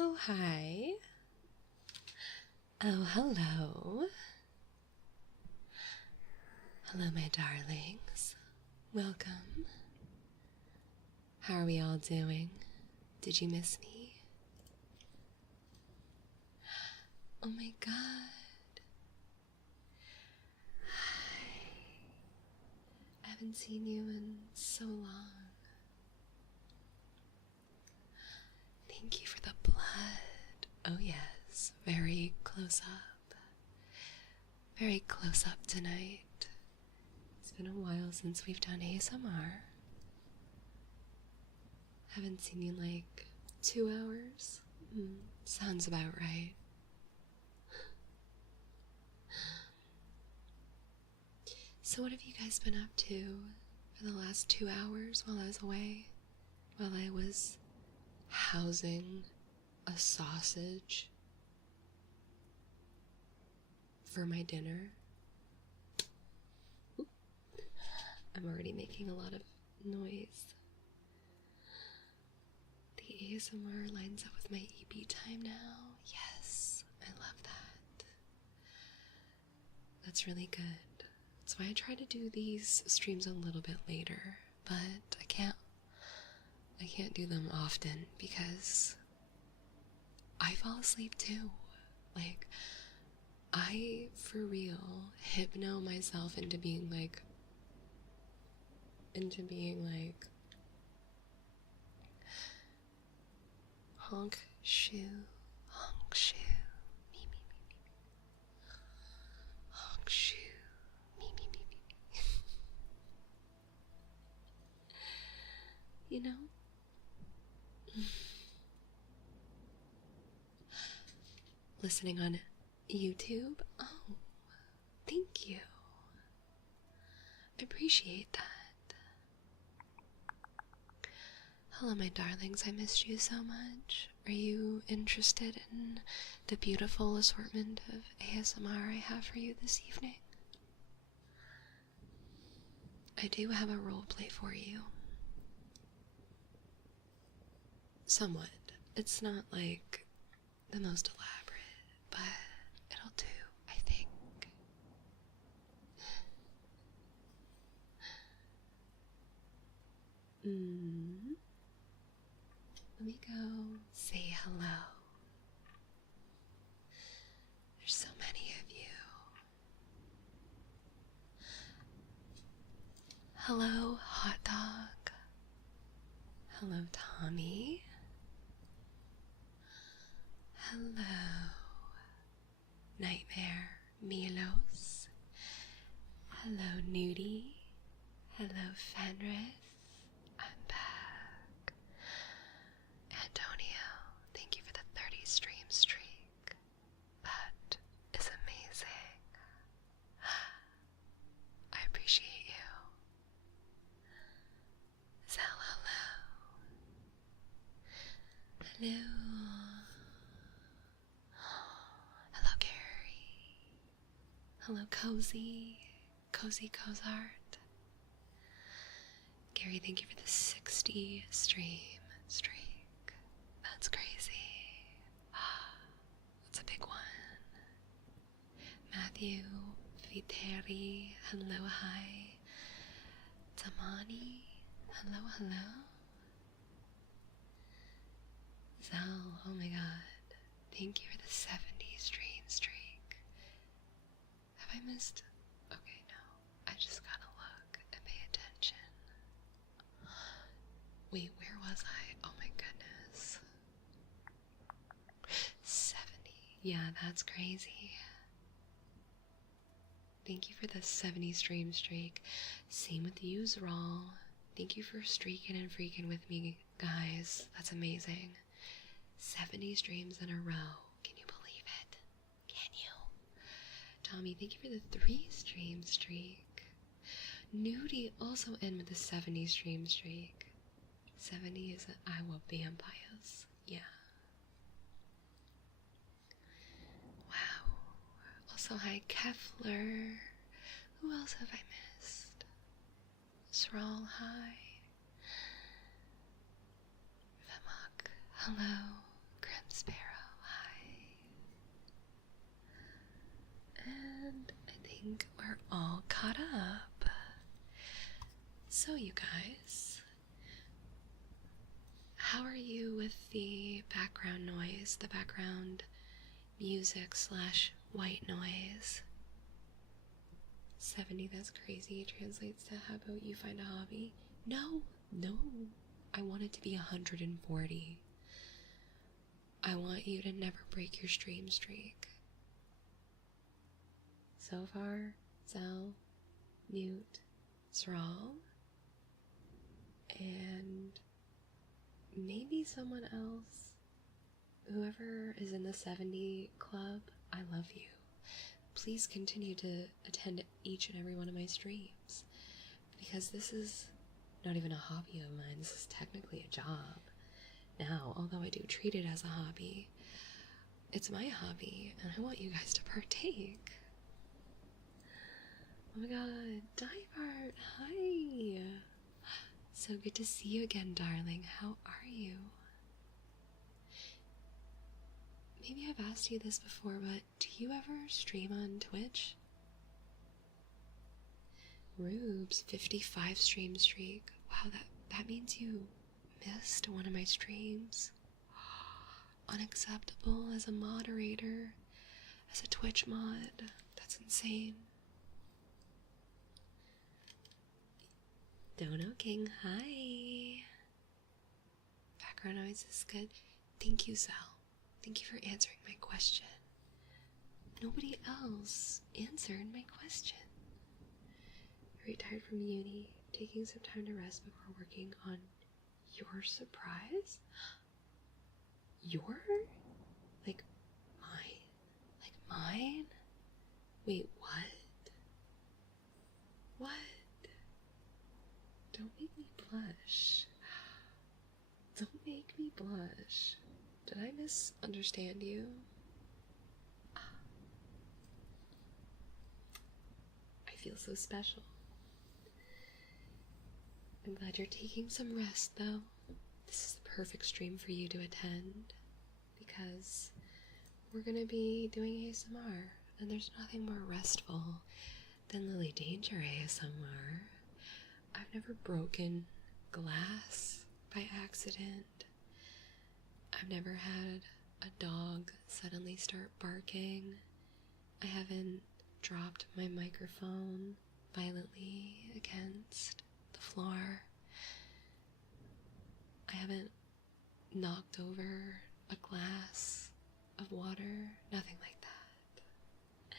Oh, hi. Oh, hello. Hello, my darlings. Welcome. How are we all doing? Did you miss me? Oh my god. Hi. I haven't seen you in so long. Thank you for the blood. Oh, yes. Very close up. Very close up tonight. It's been a while since we've done ASMR. Haven't seen you in like 2 hours. Sounds about right. So what have you guys been up to for the last 2 hours while I was away? While I was housing a sausage for my dinner? I'm already making a lot of noise. The ASMR lines up with my EP time now. Yes, I love that. That's really good. That's why I try to do these streams a little bit later, but I can't do them often because I fall asleep too. Like, I, for real, hypno myself into being like honk shoe, honk shoe, me me me me, honk shoe, me me me me me. You know? Listening on YouTube? Oh, thank you. I appreciate that. Hello, my darlings. I missed you so much. Are you interested in the beautiful assortment of ASMR I have for you this evening? I do have a role play for you. Somewhat. It's not like the most elaborate, but it'll do, I think. Let me go say hello. There's so many of you. Hello, hot dog. Hello, Tommy. Hello, Nightmare Milos. Hello, Nudie. Hello, Fenris. I'm back. Antonio, thank you for the 30 stream streak. That is amazing. I appreciate you. Zell, hello. Hello. Hello, Gary. Hello, Cozy. Cozy Cozart. Carrie, thank you for the 60 stream streak. That's crazy. That's a big one. Matthew Viteri, hello, hi. Tamani, hello, hello. Zal, oh my god. Thank you for the 70 stream streak. Have I missed? Okay, no. I just gotta look and pay attention. Wait, where was I? Oh my goodness. 70. Yeah, that's crazy. Thank you for the 70 stream streak. Same with you, Zral. Thank you for streaking and freaking with me, guys. That's amazing. 70 streams in a row. Can you believe it? Can you? Tommy, thank you for the 3 stream streak. Nudie also in with the 70 stream streak. 70 is I will vampires. Yeah. Wow. Also, hi, Kefler. Who else have I missed? Sral, hi. Vemok, hello. Grim Sparrow, hi. And I think we're all caught up. So, you guys, how are you with the background noise, the background music / white noise? 70, that's crazy. Translates to how about you find a hobby? No, I want it to be 140. I want you to never break your stream streak. So far, Zell, Mute, Zral, and maybe someone else. Whoever is in the 70 club, I love you. Please continue to attend each and every one of my streams, because this is not even a hobby of mine. This is technically a job. Now, although I do treat it as a hobby, it's my hobby, and I want you guys to partake. Oh my god, Divart, hi! So good to see you again, darling. How are you? Maybe I've asked you this before, but do you ever stream on Twitch? Rubes, 55 stream streak. Wow, that means you missed one of my streams. Unacceptable as a moderator, as a Twitch mod. That's insane. Dono King, hi. Background noise is good. Thank you, Sal. Thank you for answering my question. Nobody else answered my question. Retired from uni, taking some time to rest before working on your surprise? Your? Like mine? Like mine? Wait, what? What? Don't make me blush. Don't make me blush. Did I misunderstand you? I feel so special. I'm glad you're taking some rest, though. This is the perfect stream for you to attend, because we're gonna be doing ASMR, and there's nothing more restful than Lily Danger ASMR. I've never broken glass by accident. I've never had a dog suddenly start barking. I haven't dropped my microphone violently against the floor. I haven't knocked over a glass of water. Nothing like that.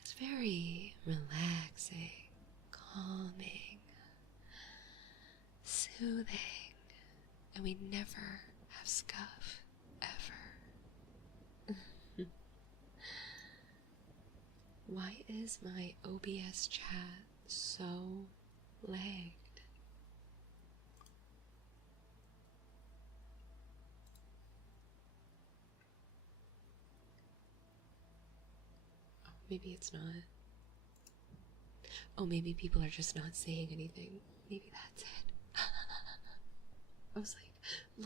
It's very relaxing, calming, soothing, and we never have scuff, ever. Why is my OBS chat so lagged? Oh, maybe it's not. Oh, maybe people are just not saying anything. Maybe that's it. I was like,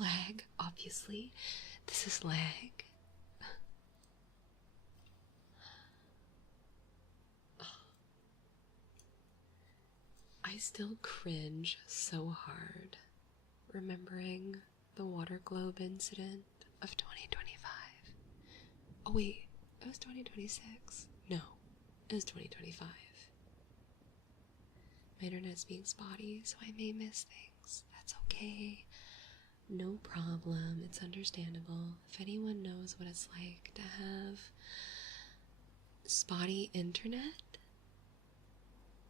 lag, obviously. This is lag. I still cringe so hard remembering the water globe incident of 2025. Oh wait, it was 2026. No, it was 2025. My internet's being spotty, so I may miss things. That's okay. No problem. It's understandable. If anyone knows what it's like to have spotty internet,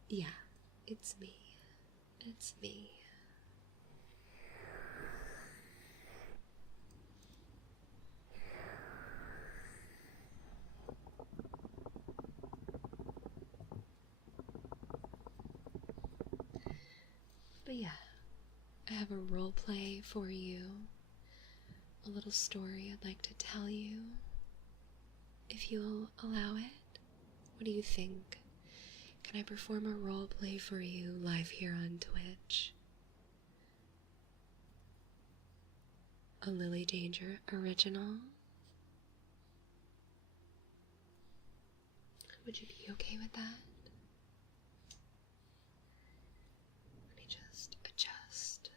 yeah, it's me. It's me. But yeah, I have a role play for you. A little story I'd like to tell you. If you'll allow it, what do you think? Can I perform a role play for you live here on Twitch? A Lily Danger original? Would you be okay with that? Let me just adjust.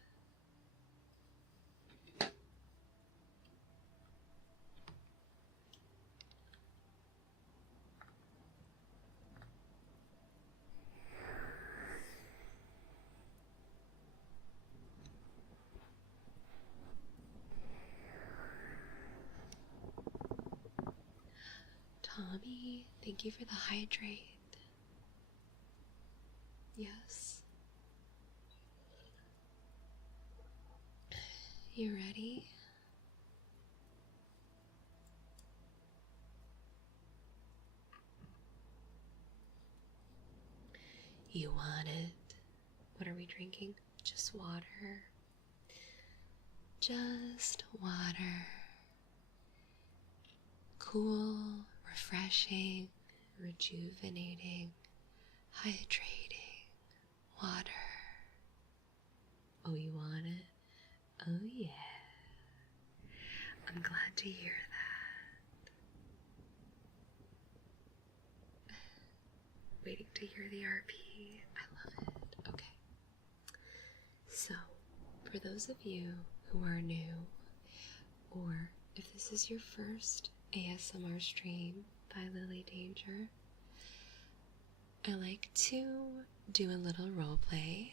Tommy, thank you for the hydrate. Yes. You ready? You want it? What are we drinking? Just water. Just water. Cool, refreshing, rejuvenating, hydrating water. Oh, you want it? Oh, yeah. I'm glad to hear that. Waiting to hear the RP. I love it. Okay. So, for those of you who are new, or if this is your first ASMR stream by Lily Danger, I like to do a little role play,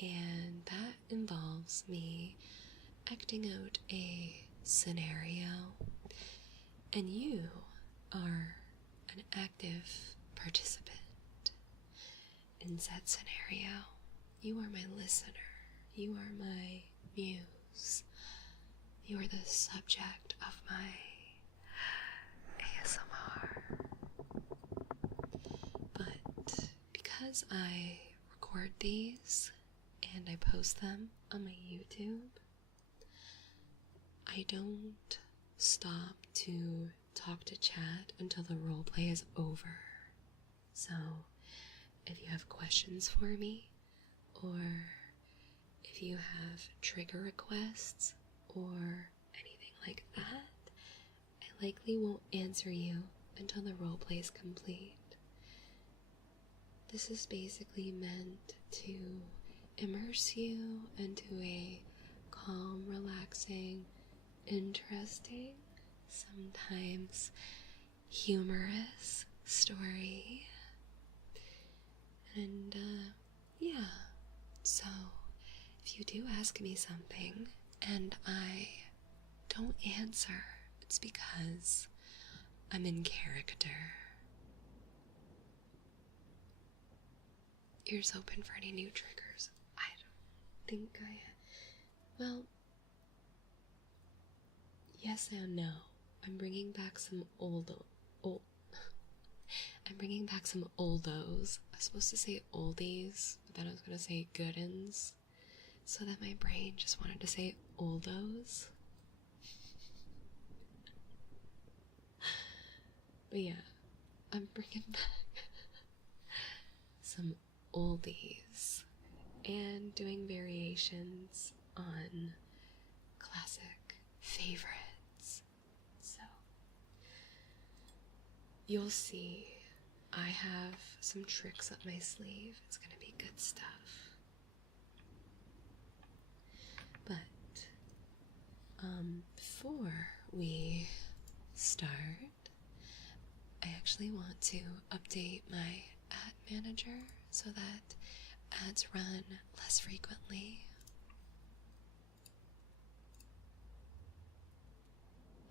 and that involves me acting out a scenario, and you are an active participant in said scenario. You are my listener. You are my muse. You are the subject of my ASMR. But because I record these and I post them on my YouTube, I don't stop to talk to chat until the roleplay is over. So, if you have questions for me, or if you have trigger requests, or anything like that, I likely won't answer you until the roleplay is complete. This is basically meant to immerse you into a calm, relaxing, interesting, sometimes humorous story. And, yeah. So, if you do ask me something and I don't answer, it's because I'm in character. Ears open for any new triggers. I don't think well, yes and no. I'm bringing back some I'm bringing back some oldos. I was supposed to say oldies, but then I was gonna say good'uns, so that my brain just wanted to say oldos. But yeah, I'm bringing back some oldies and doing variations on classic favorites. So, you'll see I have some tricks up my sleeve. It's gonna be good stuff. But, before we start, I actually want to update my ad manager so that ads run less frequently.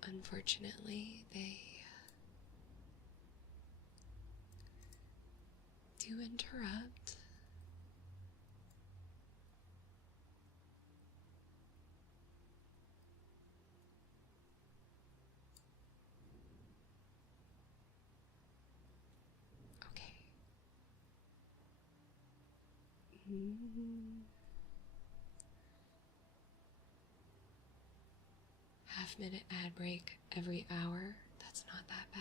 Unfortunately, they do interrupt. Okay. Half-minute ad break every hour. That's not that bad.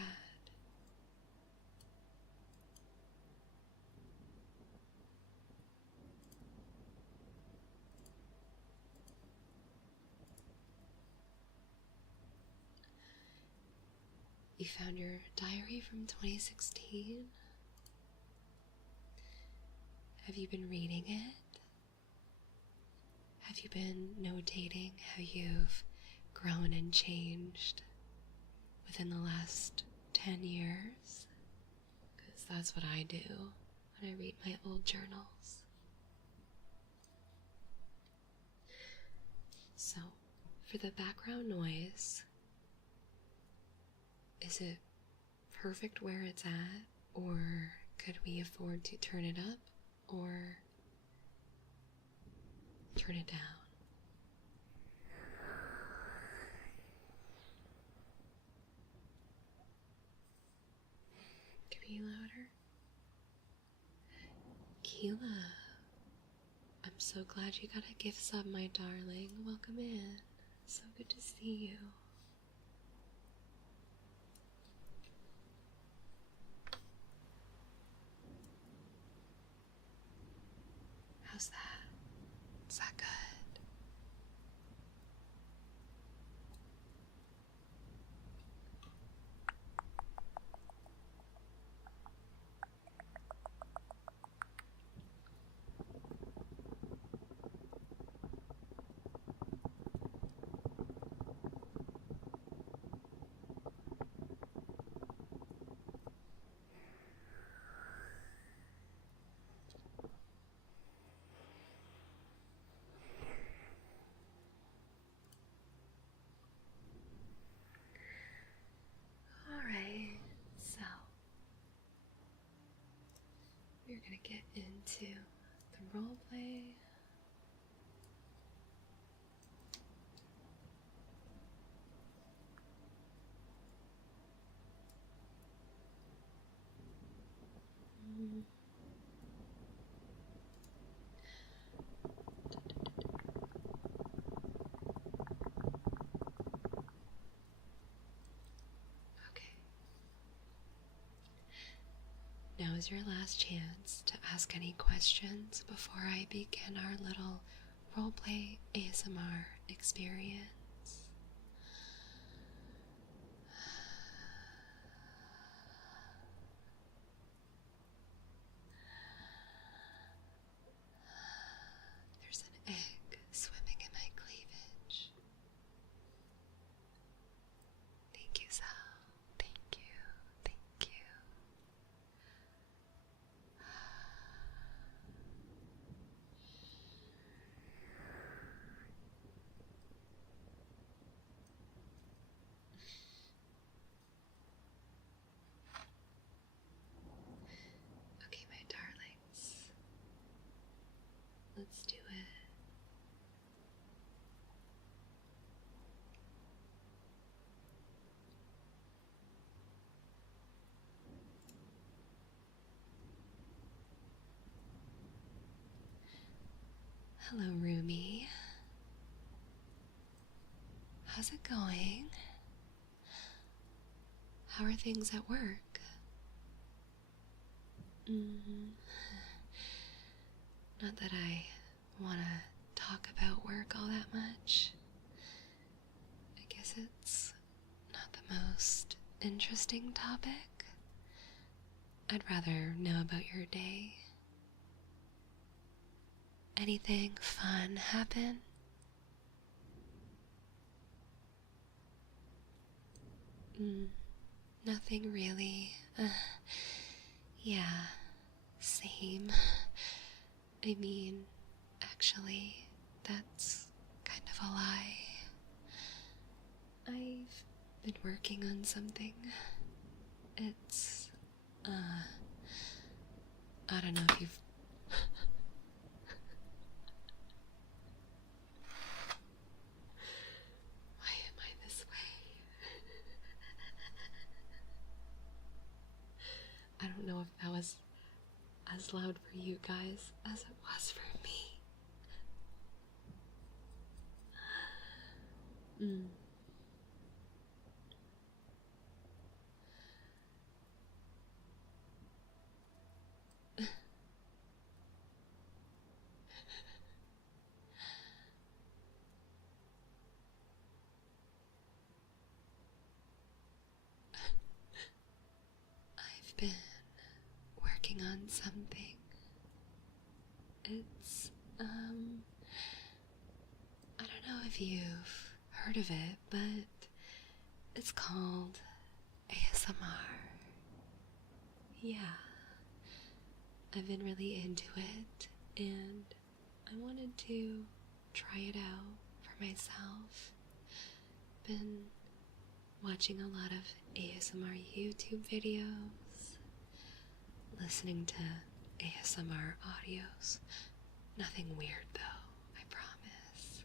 You found your diary from 2016? Have you been reading it? Have you been notating how you've grown and changed within the last 10 years? Because that's what I do when I read my old journals. So, for the background noise, is it perfect where it's at, or could we afford to turn it up, or turn it down? Can we louder? Keela, I'm so glad you got a gift sub, my darling. Welcome in. So good to see you. How's that? Is that good? Alright, so we're gonna get into the role play. Okay. Now is your last chance to ask any questions before I begin our little roleplay ASMR experience. There's an egg swimming in my cleavage. Thank you, Sal. Thank you. Thank you. Okay, my darlings. Let's do it. Hello, roomie. How's it going? How are things at work? Not that I want to talk about work all that much. I guess it's not the most interesting topic. I'd rather know about your day. Anything fun happen? Nothing really. Yeah, same. I mean, actually, that's kind of a lie. I've been working on something. It's, I don't know if you've... Why am I this way? I don't know if that was as loud for you guys as it was for me. I've been working on something. It's, I don't know if you've heard of it, but it's called ASMR. Yeah, I've been really into it, and I wanted to try it out for myself. Been watching a lot of ASMR YouTube videos, listening to ASMR audios. Nothing weird though, I promise.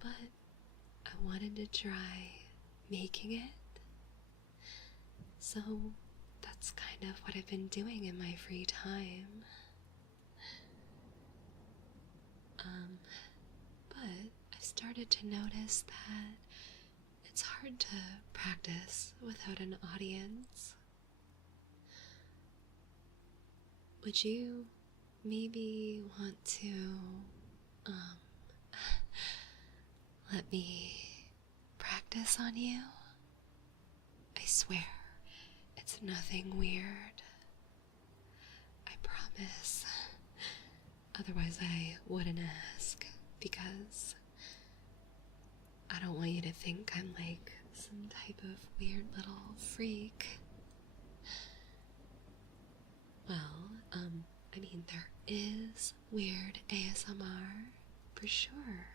But I wanted to try making it. So that's kind of what I've been doing in my free time. But I've started to notice that it's hard to practice without an audience. Would you maybe want to, let me practice on you? I swear, it's nothing weird. I promise. Otherwise, I wouldn't ask, because I don't want you to think I'm like some type of weird little freak. Well, I mean, there is weird ASMR, for sure.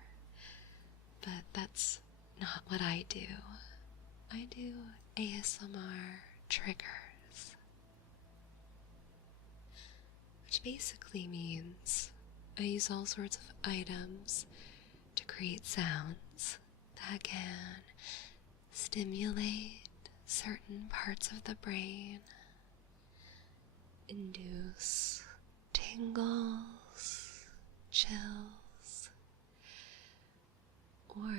But that's not what I do. I do ASMR triggers. Which basically means I use all sorts of items to create sounds that can stimulate certain parts of the brain, induce tingles, chills, or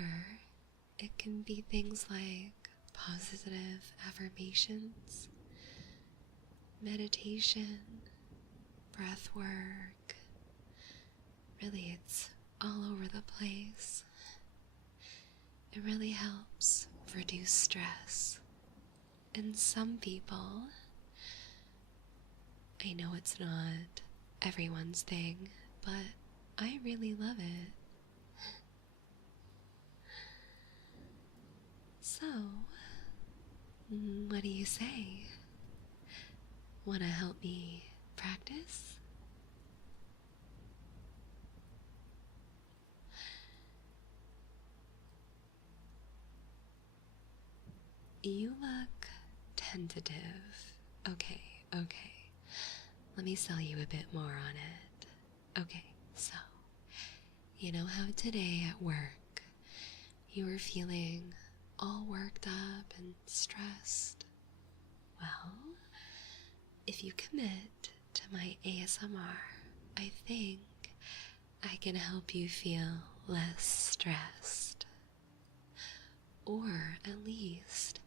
it can be things like positive affirmations, meditation, breath work. Really, it's all over the place. It really helps reduce stress. And some people, I know it's not everyone's thing, but I really love it. So, what do you say? Want to help me practice? You look tentative. Okay. Let me sell you a bit more on it. Okay, so, you know how today at work you were feeling all worked up and stressed? Well, if you commit to my ASMR, I think I can help you feel less stressed. Or at least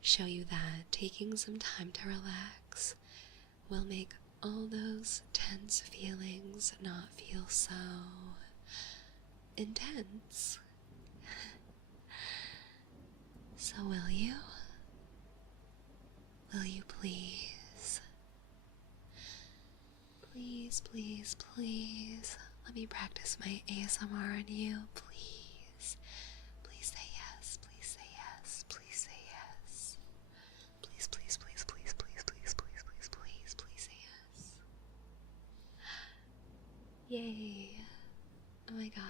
show you that taking some time to relax will make all those tense feelings not feel so intense. So will you? Will you please? Please, please, please. Let me practice my ASMR on you. Please. Please say yes. Please say yes. Please say yes. Please, please, please, please, please, please, please, please, please, please say yes. Yay. Oh my god.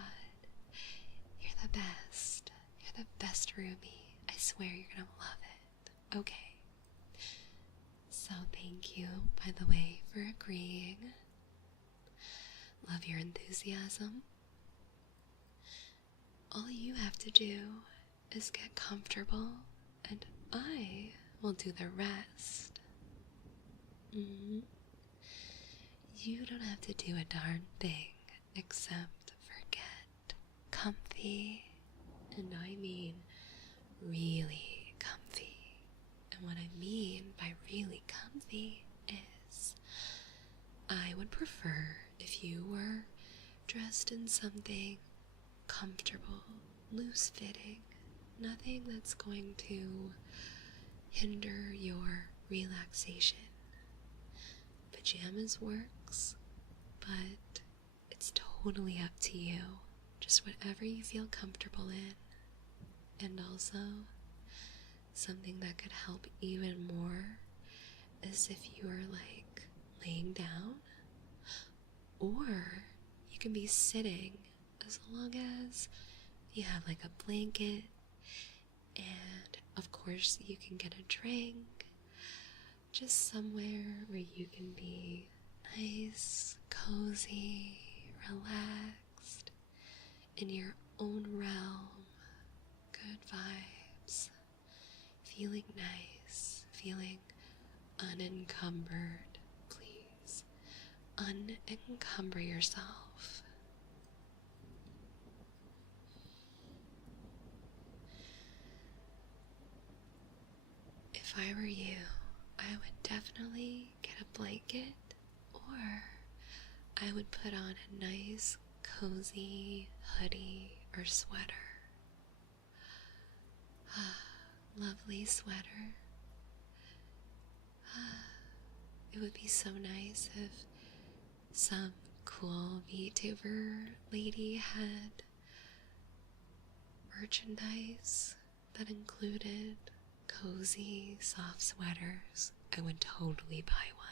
You're the best. You're the best roomie. I swear you're gonna love it. Okay. So thank you, by the way, for agreeing. Love your enthusiasm. All you have to do is get comfortable, and I will do the rest. You don't have to do a darn thing except forget comfy, and I mean really comfy. And what I mean by really comfy is I would prefer if you were dressed in something comfortable, loose-fitting, nothing that's going to hinder your relaxation. Pajamas works, but it's totally up to you. Just whatever you feel comfortable in. And also, something that could help even more is if you are like laying down, or you can be sitting, as long as you have like a blanket, and of course you can get a drink, just somewhere where you can be nice, cozy, relaxed, in your own realm, good vibes, feeling nice, feeling unencumbered. Please, unencumber yourself. If I were you, I would definitely get a blanket, or I would put on a nice, cozy hoodie or sweater. Lovely sweater. It would be so nice if some cool VTuber lady had merchandise that included cozy, soft sweaters. I would totally buy one.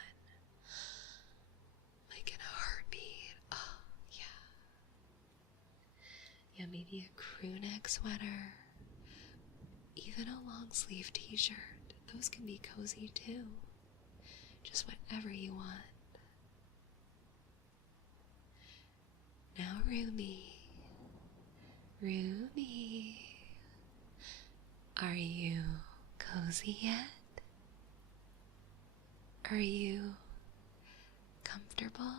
Like in a heartbeat. Oh, yeah. Yeah, maybe a crew neck sweater. Even a long sleeve t-shirt. Those can be cozy too. Just whatever you want. Now, roomie. Roomie. Are you cozy yet? Are you comfortable?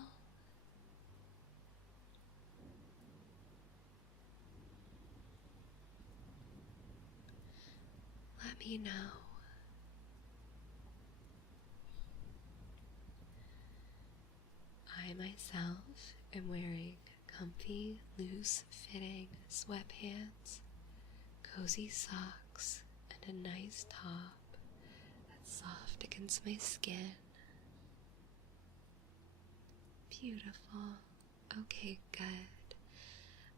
Let me know. I myself am wearing comfy, loose-fitting sweatpants, cozy socks, and a nice top that's soft against my skin. Beautiful. Okay, good.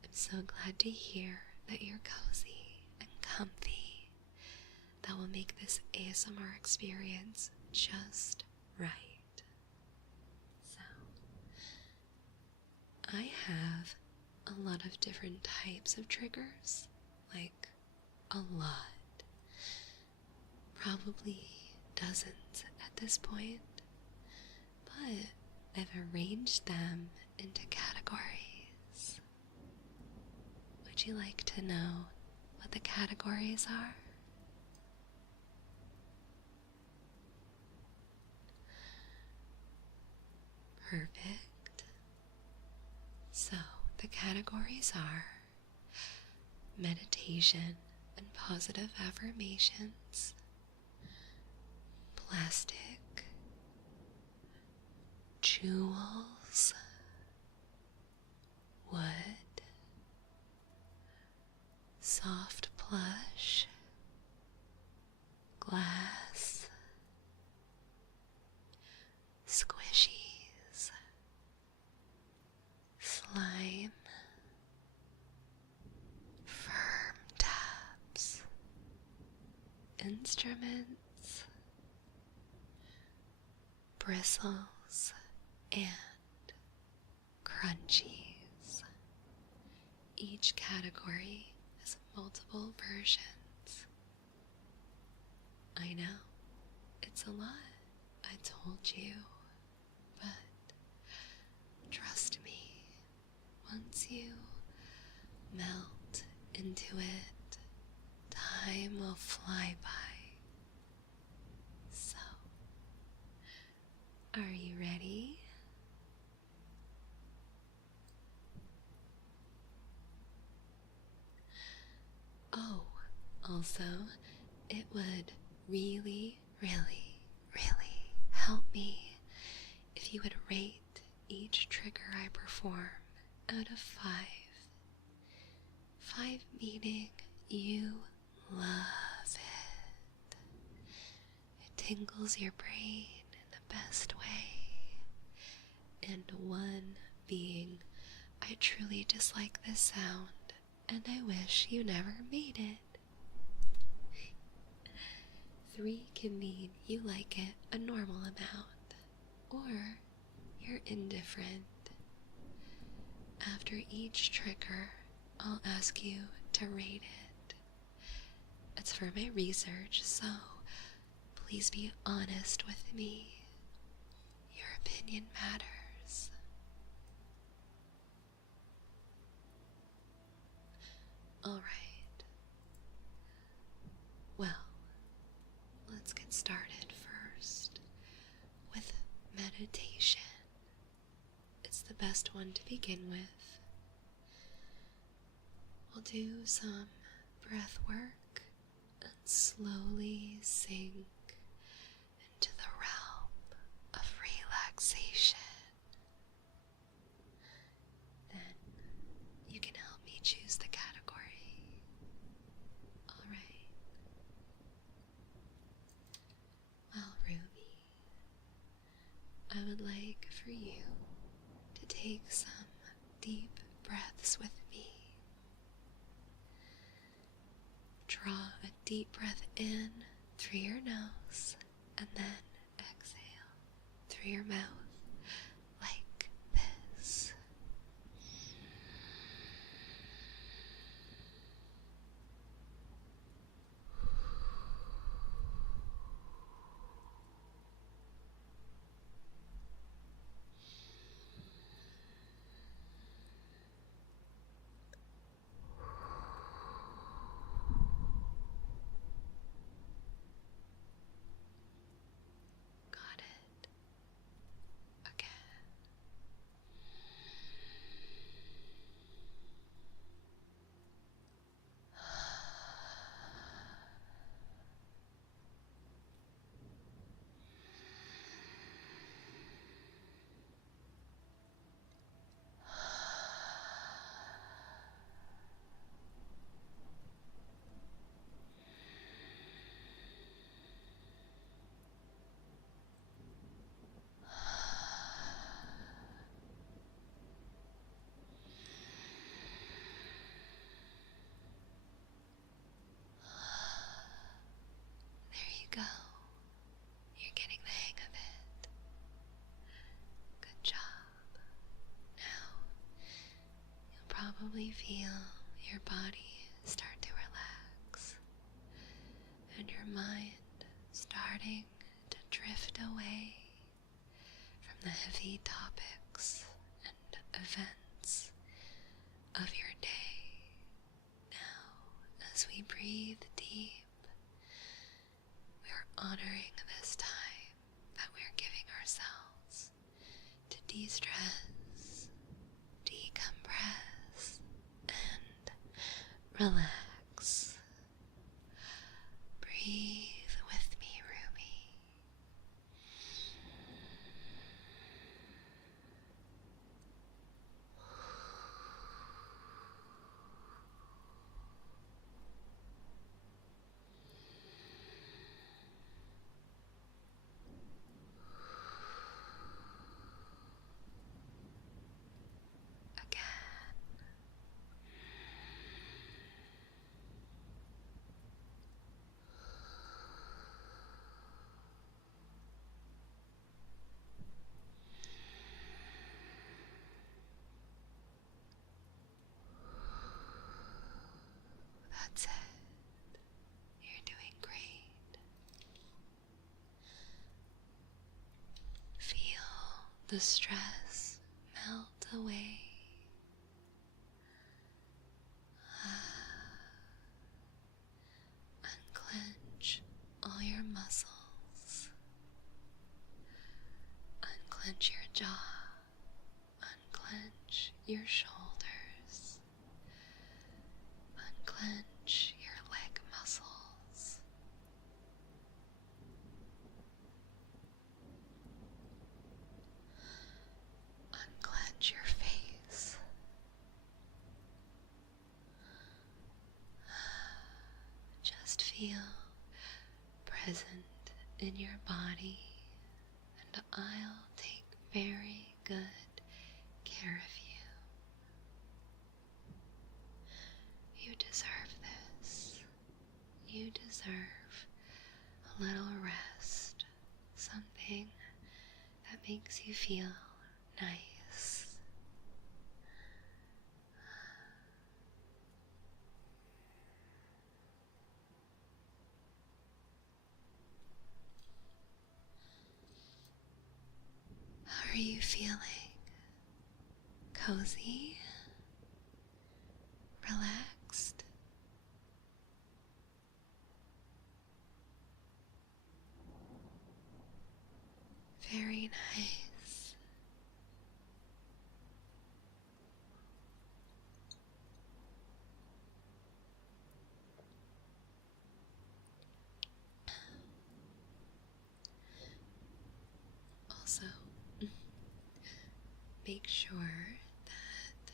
I'm so glad to hear that you're cozy and comfy. That will make this ASMR experience just right. So, I have a lot of different types of triggers, like a lot. Probably dozens at this point, but I've arranged them into categories. Would you like to know what the categories are? Perfect. So, the categories are meditation and positive affirmations, plastic, jewels, wood, soft plush, glass, squishies, slime, firm tabs, instruments, bristles, and crunchies. Each category has multiple versions. I know, it's a lot, I told you, but trust me, once you melt into it, time will fly by. So, are you ready? Oh, also, it would really, really, really help me if you would rate each trigger I perform out of 5. 5 meaning you love it. It tingles your brain in the best way. And 1 being, I truly dislike this sound and I wish you never made it. 3 can mean you like it a normal amount, or you're indifferent. After each trigger, I'll ask you to rate it. It's for my research, so please be honest with me. Your opinion matters. Alright. Well, let's get started first with meditation. It's the best one to begin with. We'll do some breath work and slowly sink into the realm of relaxation. Then you can help me choose the category. Alright. Well, roomie, I would like for you to take some deep breaths with me. Draw a deep breath in through your nose and then exhale through your mouth like this. Got it. Again. There you go. You're getting the hang of it. Good job. Now, you'll probably feel your body start to relax and your mind starting to drift away from the heavy topics and events of your day. Now, as we breathe deep, we are honoring this time that we are giving ourselves to de-stress, decompress, and relax. Breathe with me, roomie. the stress melt away. Unclench all your muscles. Unclench your jaw. Unclench your shoulders. Unclench your leg muscles. Unclench your face. Just feel present in your body, and I'll take very good care of you. You deserve this. You deserve a little rest, something that makes you feel nice. How are you feeling? Cozy? Relaxed? Very nice. Also, make sure that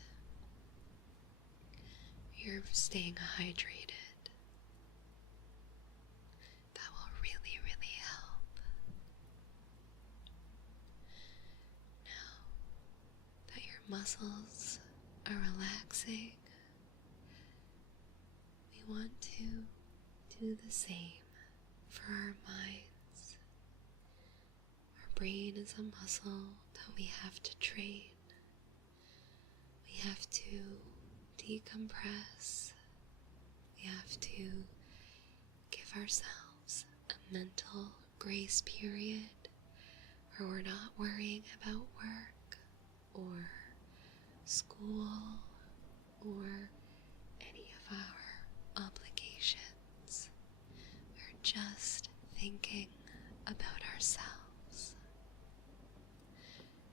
you're staying hydrated. That will really, really help. Now that your muscles are relaxing, we want to do the same for our minds. Our brain is a muscle that we have to train. We have to decompress. We have to give ourselves a mental grace period where we're not worrying about work or school or any of our obligations. We're just thinking about ourselves.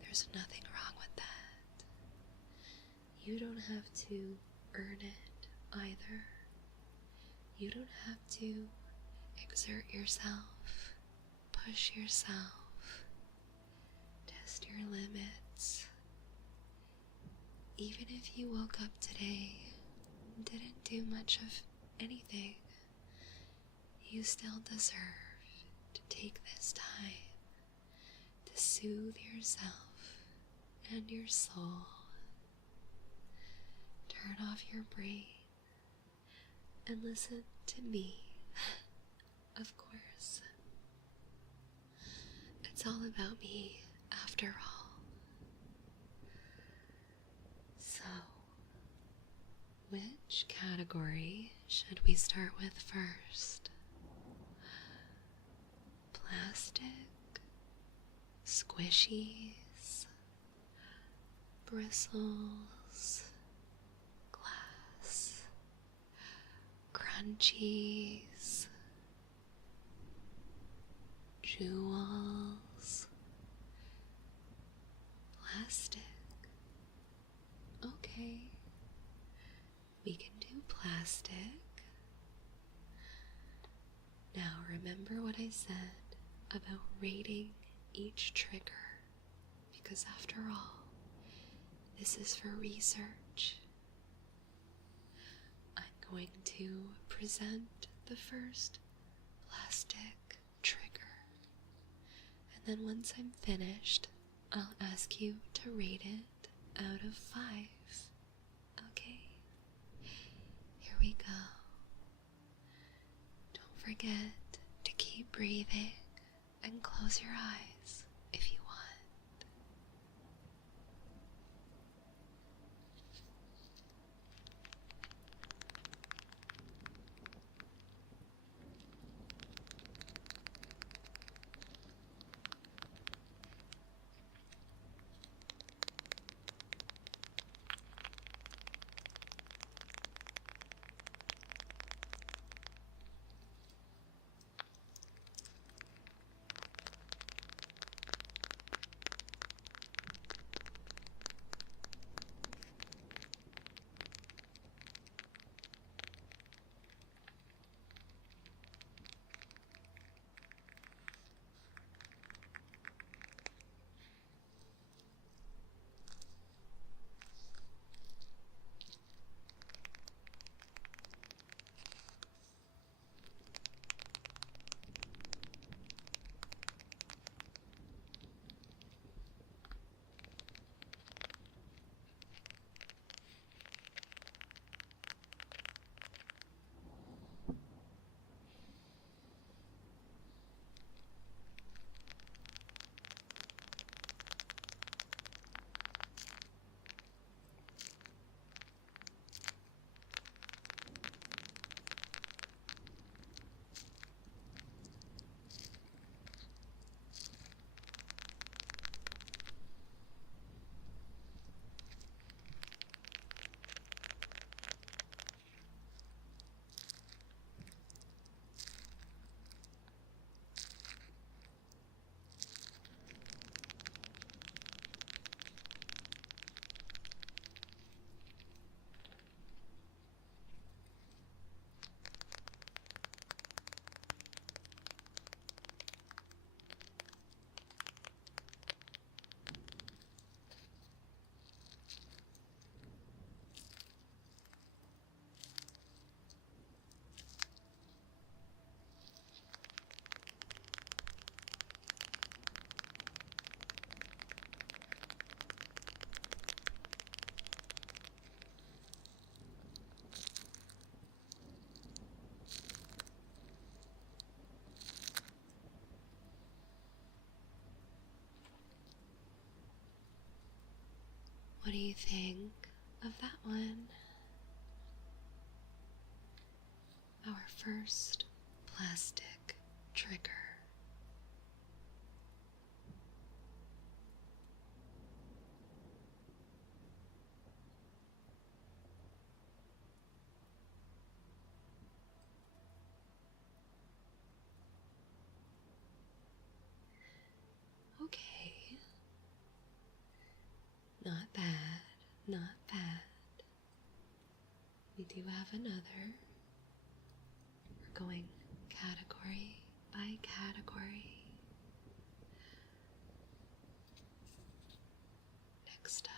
There's nothing wrong with that. You don't have to earn it either. You don't have to exert yourself, push yourself, test your limits. Even if you woke up today and didn't do much of anything, you still deserve to take this time to soothe yourself and your soul. Turn off your brain and listen to me, of course. It's all about me, after all. So, which category should we start with first? Plastic, squishies, bristles, glass, crunchies, jewels, plastic. Okay, we can do plastic. Now remember what I said about rating each trigger, because after all, this is for research. I'm going to present the first plastic trigger, and then once I'm finished, I'll ask you to rate it out of 5. Okay? Here we go. Don't forget to keep breathing and close your eyes if you want. do you think of that one? Our first plastic trigger. Okay. Not bad, not bad. We do have another. We're going category by category. Next up.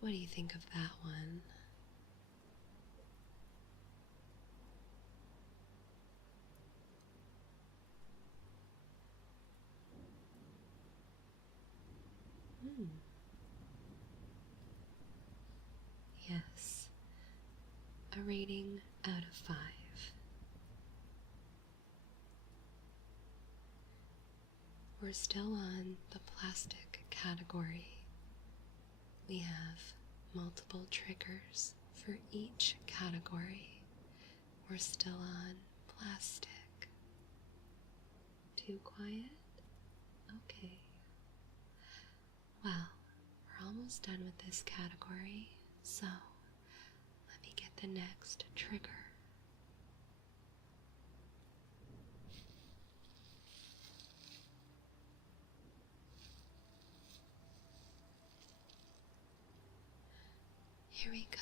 What do you think of that one? Yes, a rating out of 5. We're still on the plastic category. We have multiple triggers for each category. We're still on plastic. Too quiet? Okay. Well, we're almost done with this category, so let me get the next trigger. Here we go.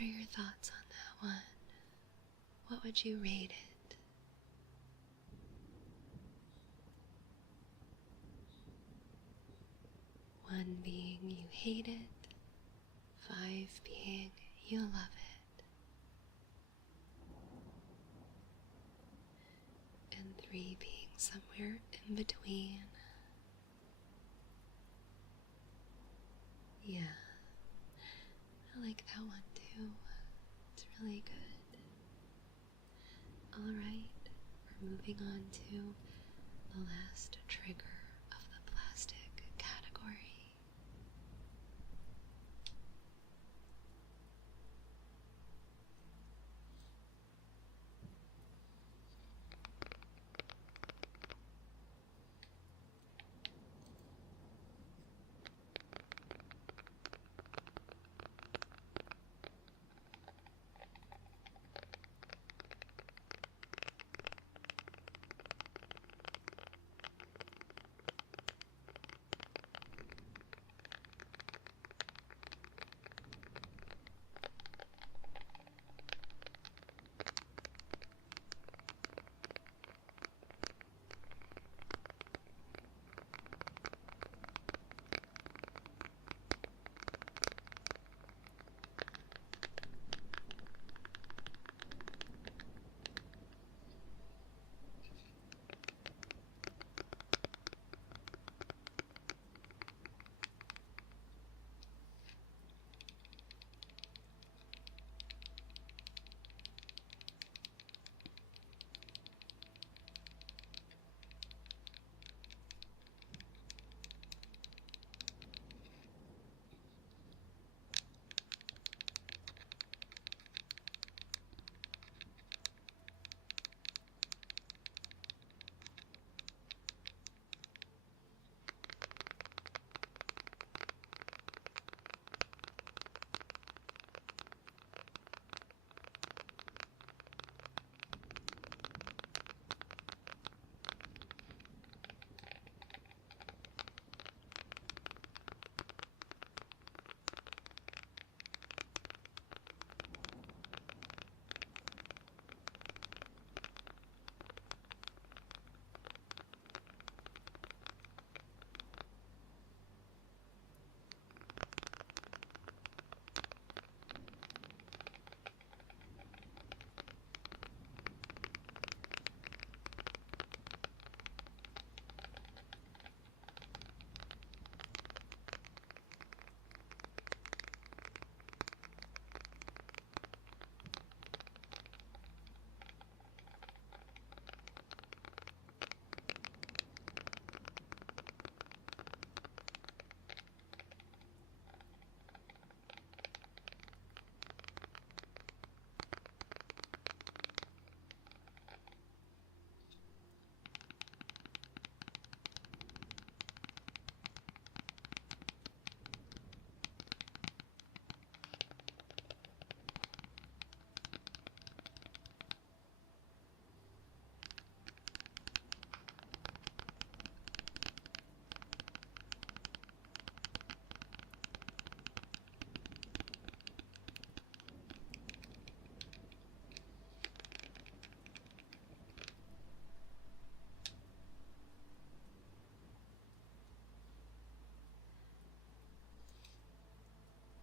What are your thoughts on that one? What would you rate it? 1 being you hate it, 5 being you love it, and 3 being somewhere in between. Yeah, I like that one too. It's really good. Alright, we're moving on to the last trigger of the plastic category.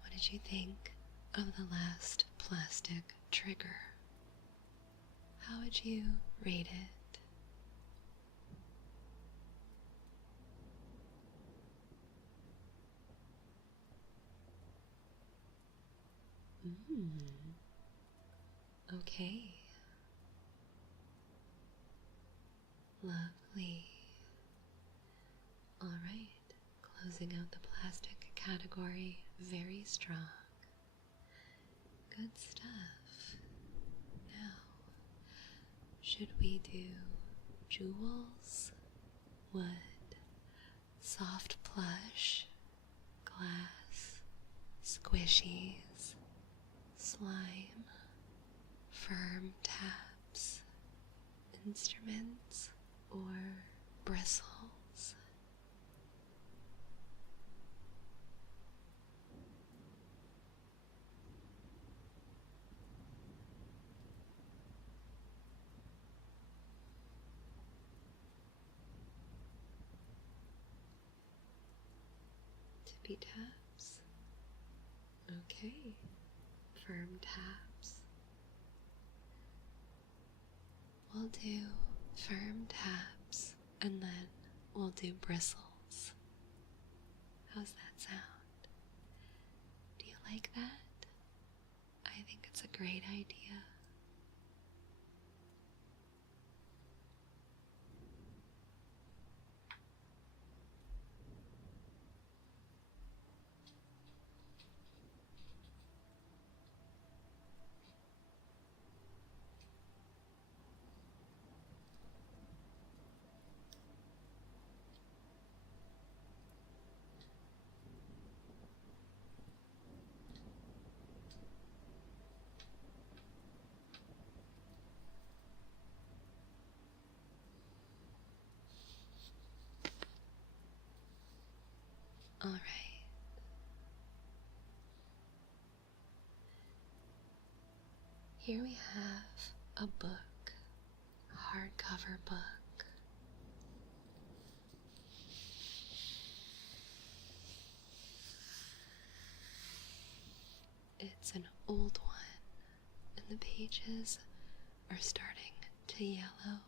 What did you think of the last plastic trigger? How would you rate it? Okay. Lovely. Alright, closing out the plastic category very strong. Good stuff. Now, should we do jewels, wood, soft plush, glass, squishies, slime, firm taps, instruments, or bristles? softy taps? Okay. Firm taps. We'll do firm taps and then we'll do bristles. How's that sound? Do you like that? I think it's a great idea. All right. Here we have a book, a hardcover book. It's an old one, and the pages are starting to yellow,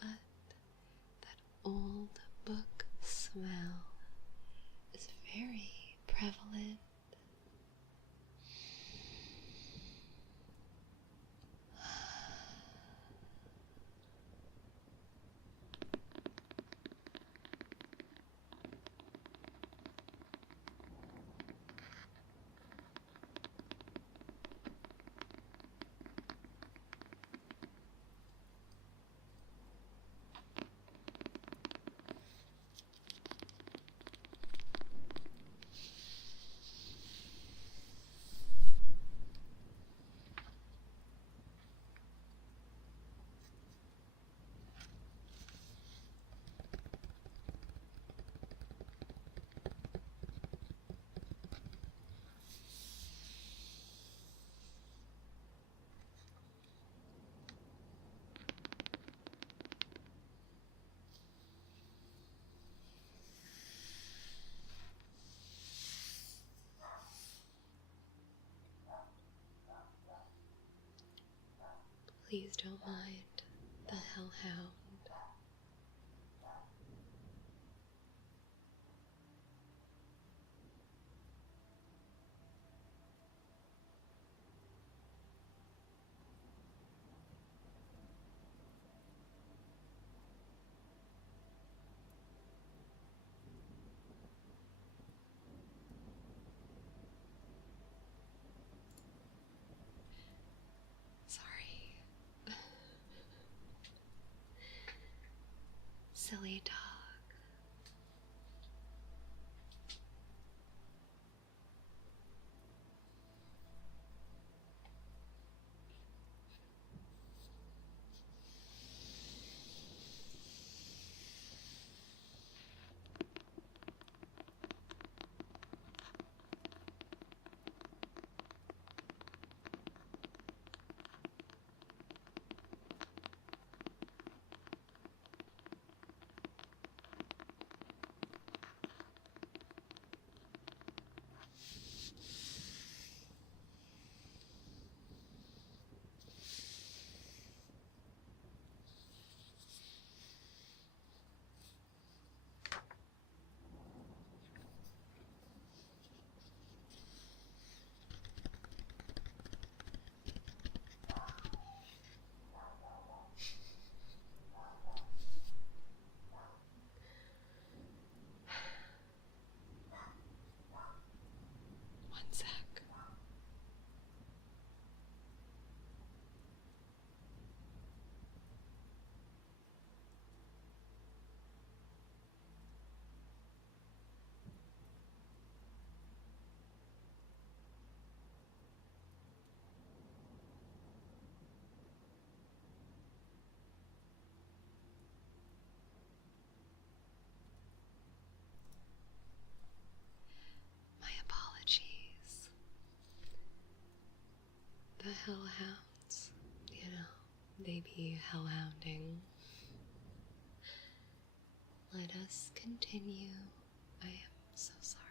but that old book smell is very prevalent. Please don't mind the hellhound. Sorry. Silly dog. One sec. My apologies. The hellhounds, they be hellhounding. Let us continue. I am so sorry.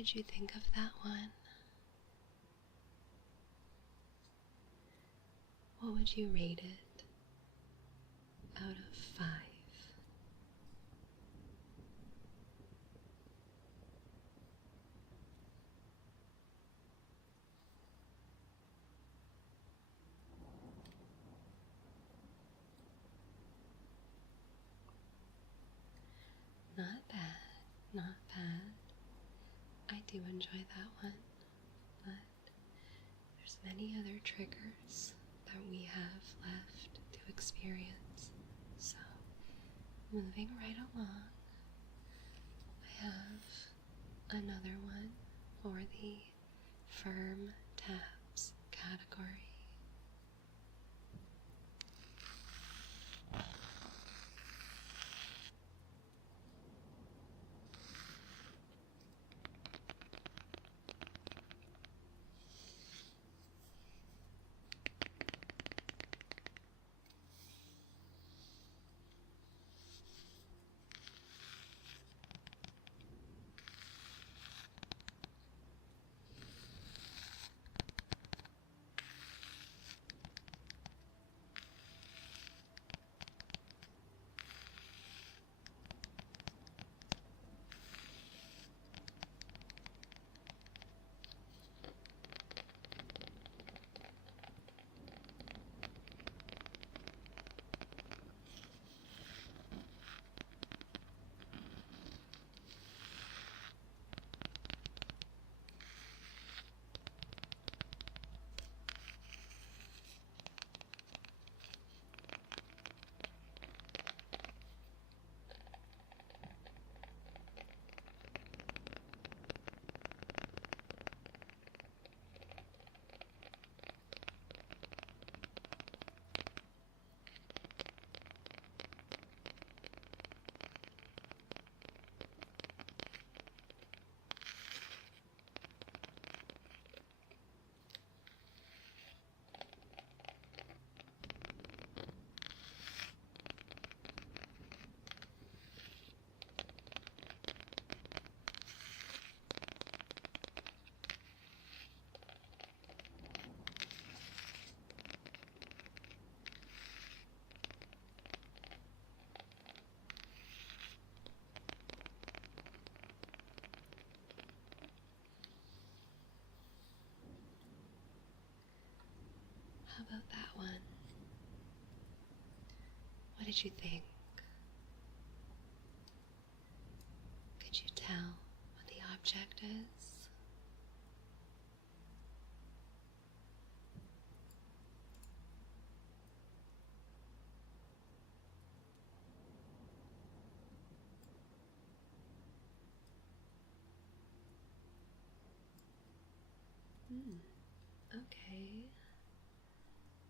did you think of that one? What would you rate it out of 5? Not bad, not bad. I do enjoy that one, but there's many other triggers that we have left to experience. So, moving right along, I have another one for the firm taps category. How about that one? What did you think? Could you tell what the object is? Okay.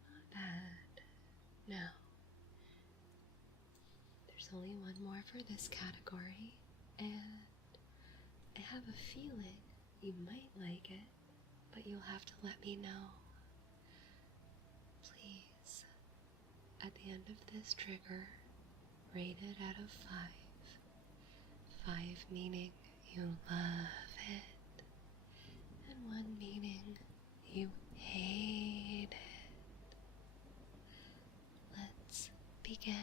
Not bad. Now, there's only one more for this category, and I have a feeling you might like it, but you'll have to let me know. Please, at the end of this trigger, rate it out of 5. 5 meaning you love it, and 1 meaning you hate it. Let's begin.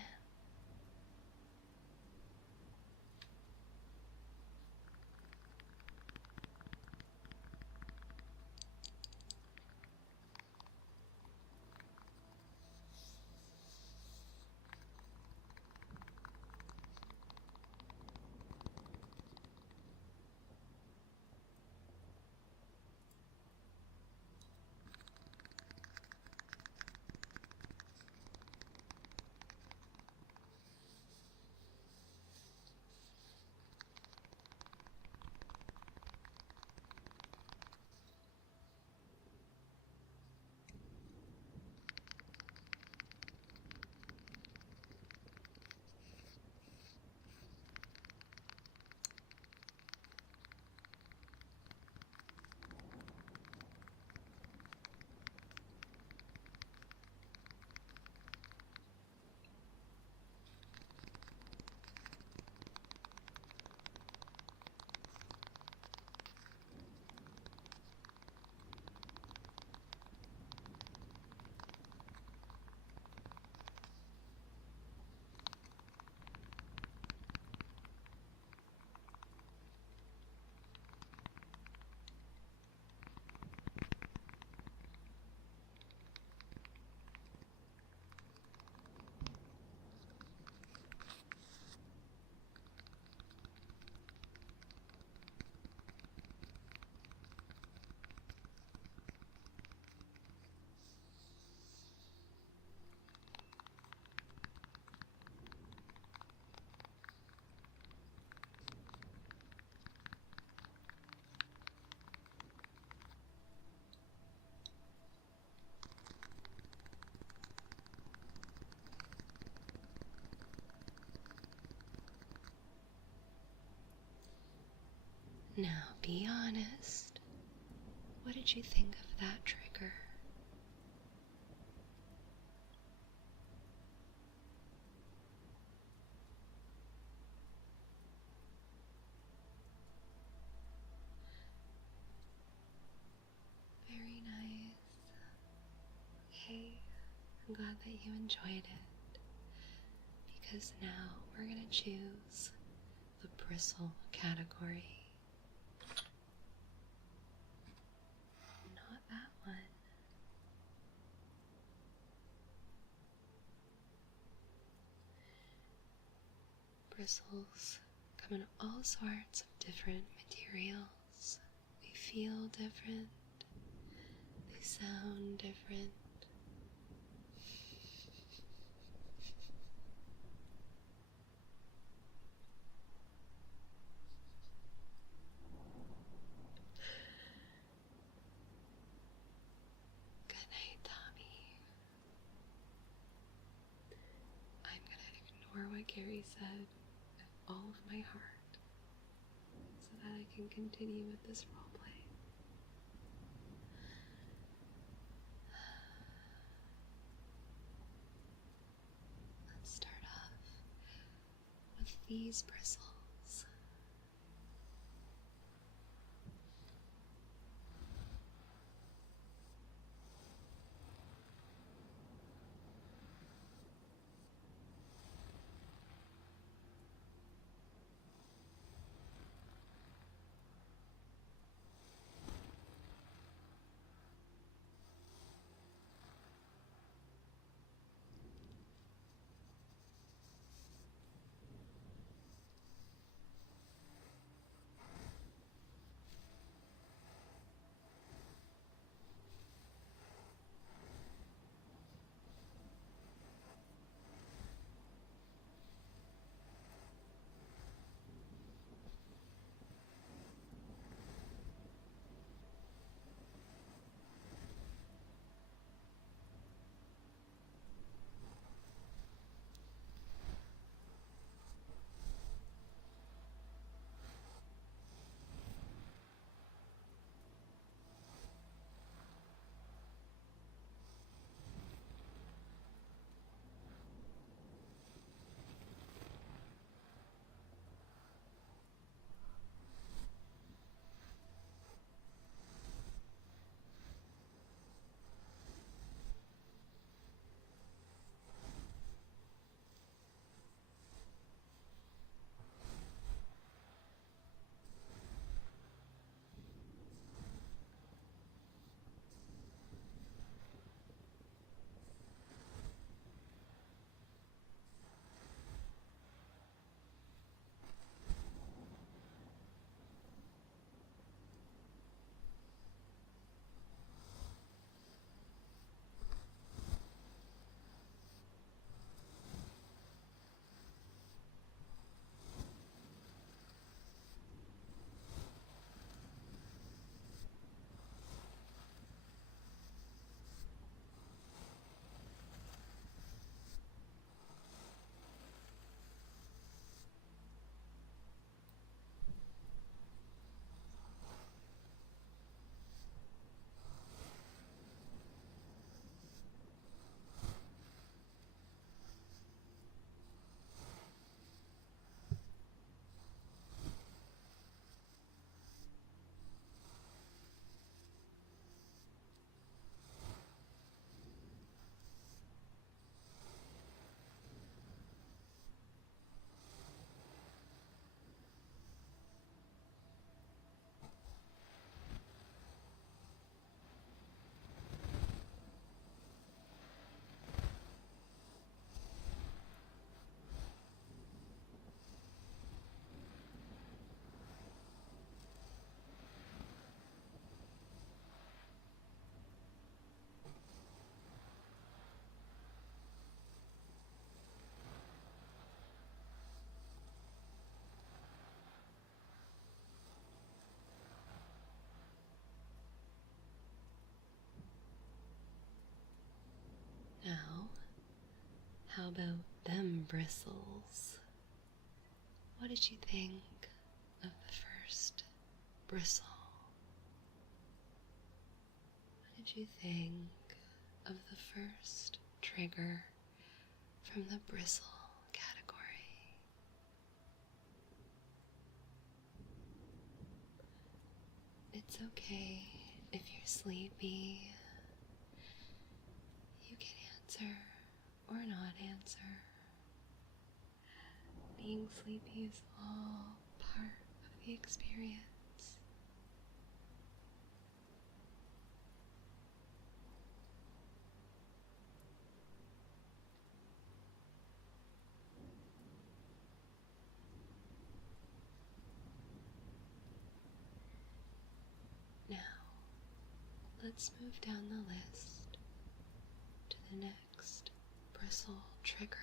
Now be honest. What did you think of that trigger? Very nice. Okay, I'm glad that you enjoyed it. Because now we're gonna choose the bristle category. Not that one. Bristles come in all sorts of different materials. They feel different. They sound different. Good night, Tommy. I'm gonna ignore what Gary said with all of my heart so that I can continue with this roleplay. Let's start off with these bristles. Now, how about them bristles? What did you think of the first bristle. What did you think of the first trigger from the bristle category? It's okay if you're sleepy. You can answer or not answer. Being sleepy is all part of the experience. Now, let's move down the list to the next bristle trigger.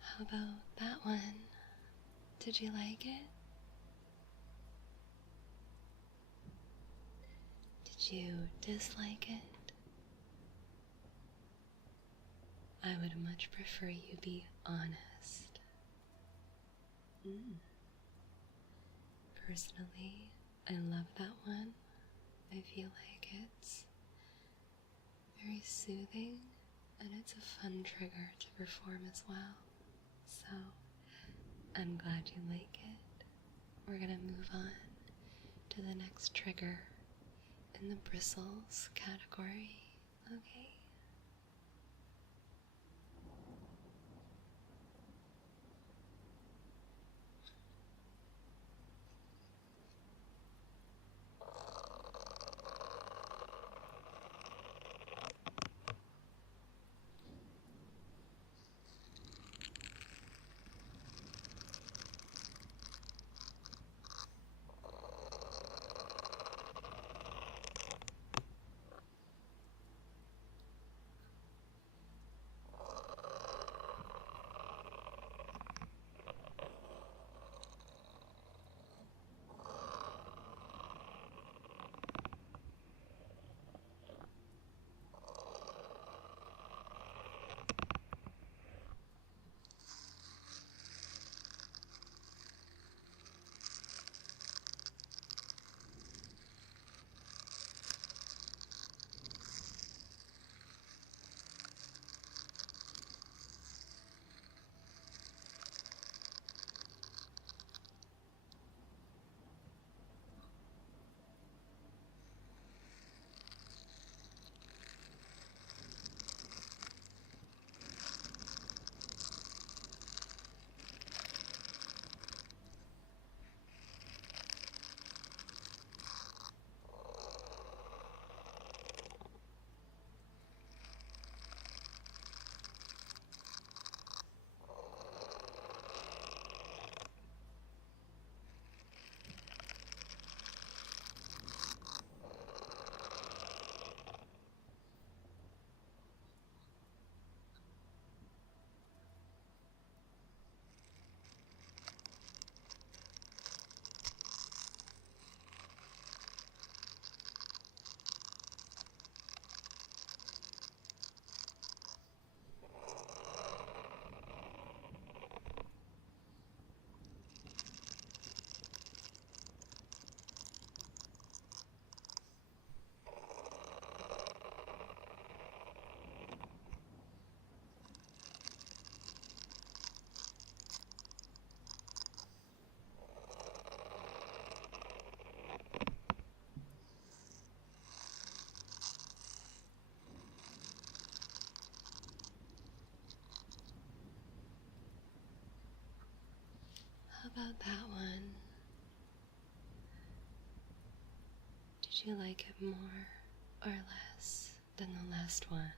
How about that one? Did you like it? Did you dislike it? I would much prefer you be honest. Personally, I love that one. I feel like it's very soothing and it's a fun trigger to perform as well. So, I'm glad you like it. We're gonna move on to the next trigger in the bristles category, okay? about that one? Did you like it more or less than the last one?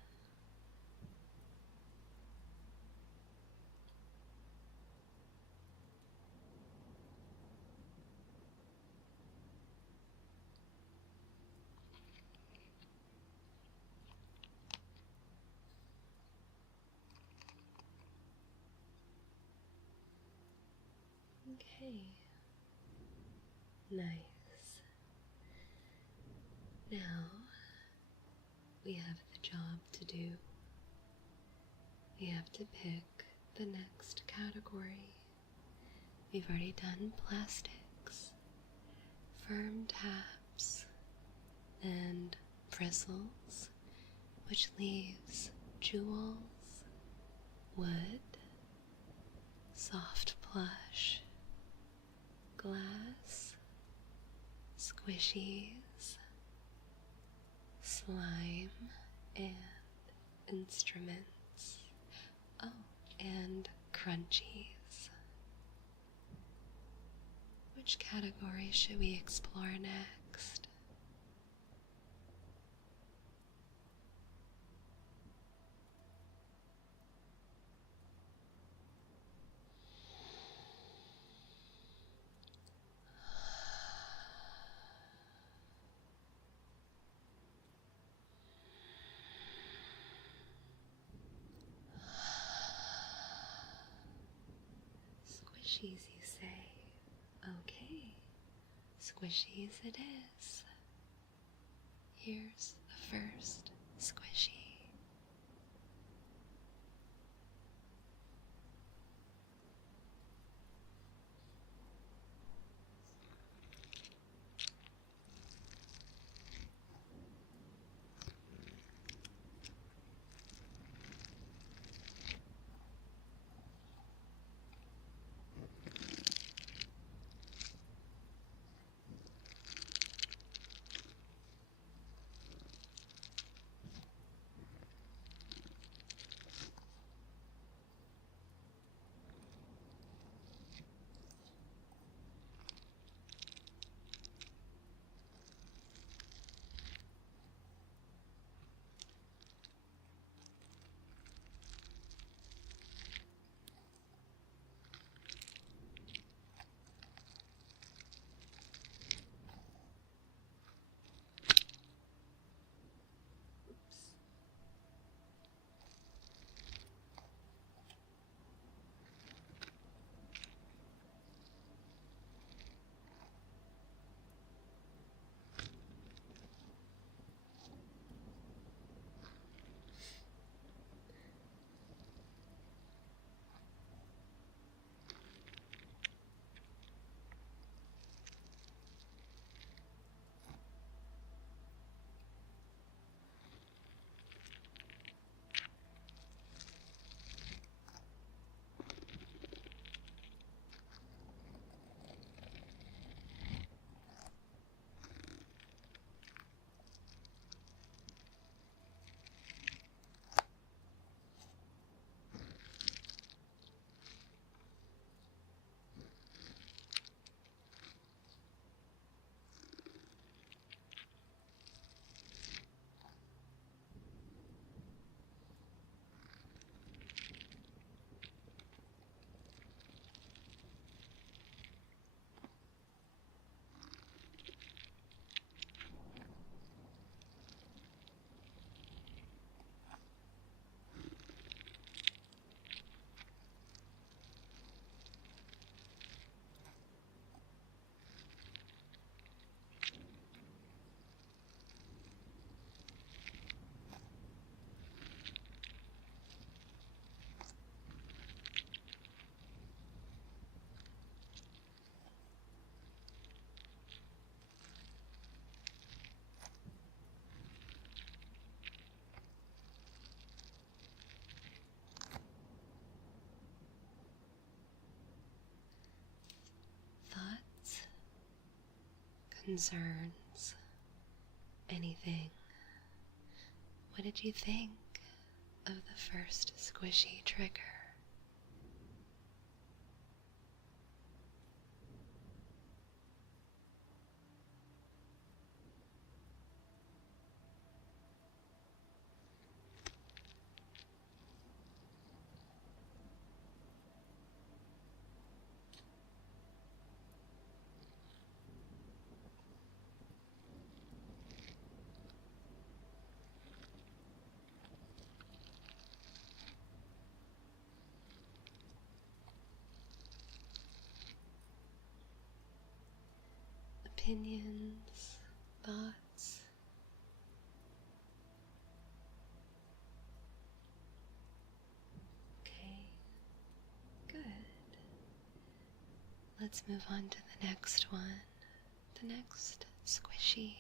Okay. Nice. Now we have the job to do. We have to pick the next category. We've already done plastics, firm tabs, and bristles, which leaves jewels, wood, soft plush, glass, squishies, slime, and instruments. Oh, and crunchies. Which category should we explore next? Squishies, you say? Okay, squishies it is. Here's the first squishy. Thoughts? Concerns? Anything? What did you think of the first squishy trigger? opinions, thoughts? Okay, good. Let's move on to the next one. The next squishy.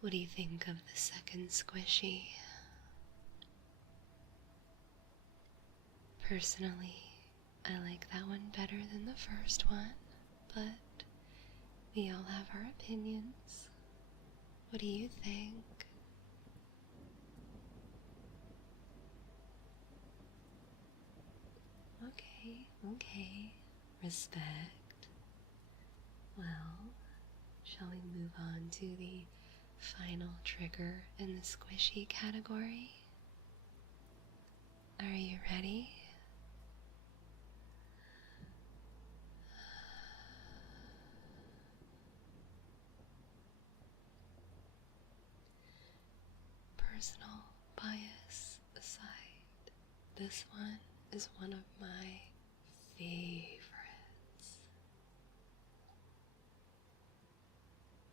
What do you think of the second squishy? Personally, I like that one better than the first one, but we all have our opinions. What do you think? Okay, okay. Respect. Well, shall we move on to the final trigger in the squishy category? Are you ready? Personal bias aside, this one is one of my favorites.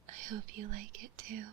I hope you like it too.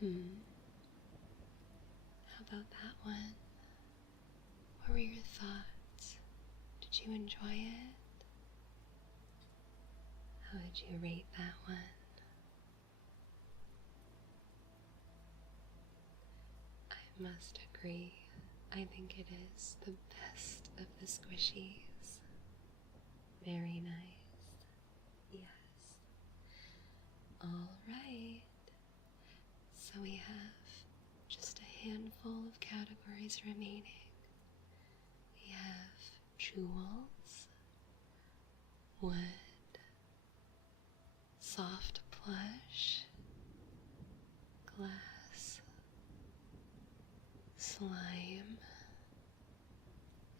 Hmm. How about that one? What were your thoughts? Did you enjoy it? How would you rate that one? I must agree. I think it is the best of the squishies. Very nice. Yes. Alright. So we have just a handful of categories remaining. We have jewels, wood, soft plush, glass, slime,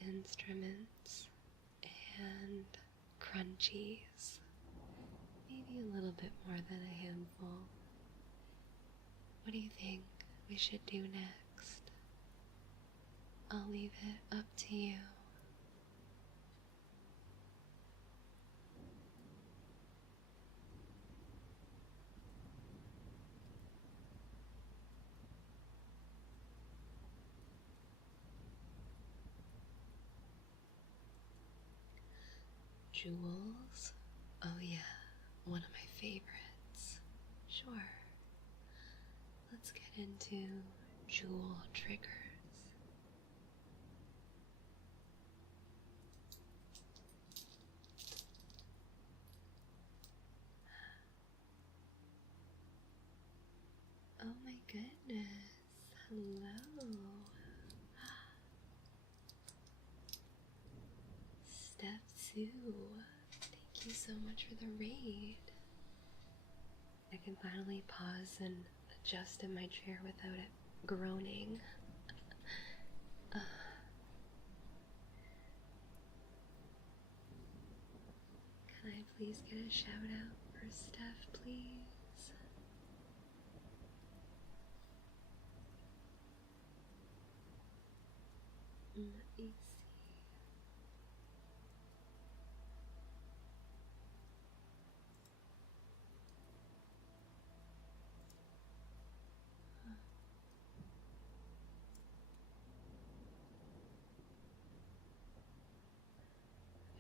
instruments, and crunchies. Maybe a little bit more than a handful. What do you think we should do next? I'll leave it up to you. Jewels? Oh yeah, one of my favorites. Sure. Let's get into jewel triggers. Oh my goodness. Hello. Step 2. Thank you so much for the raid. I can finally pause and adjust in my chair without it groaning. Can I please get a shout out for Steph, please? Let me see.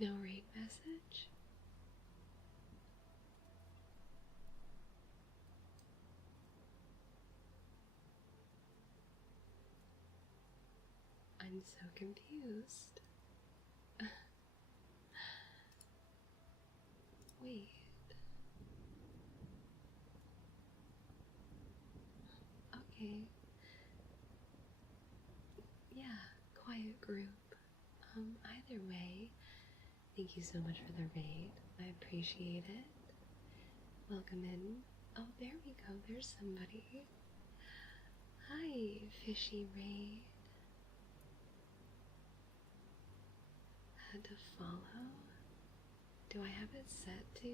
No rate message? I'm so confused. Wait. Okay. Yeah, quiet group. Either way, thank you so much for the raid. I appreciate it. Welcome in. Oh, there we go. There's somebody. Hi, fishy raid. Had to follow? Do I have it set to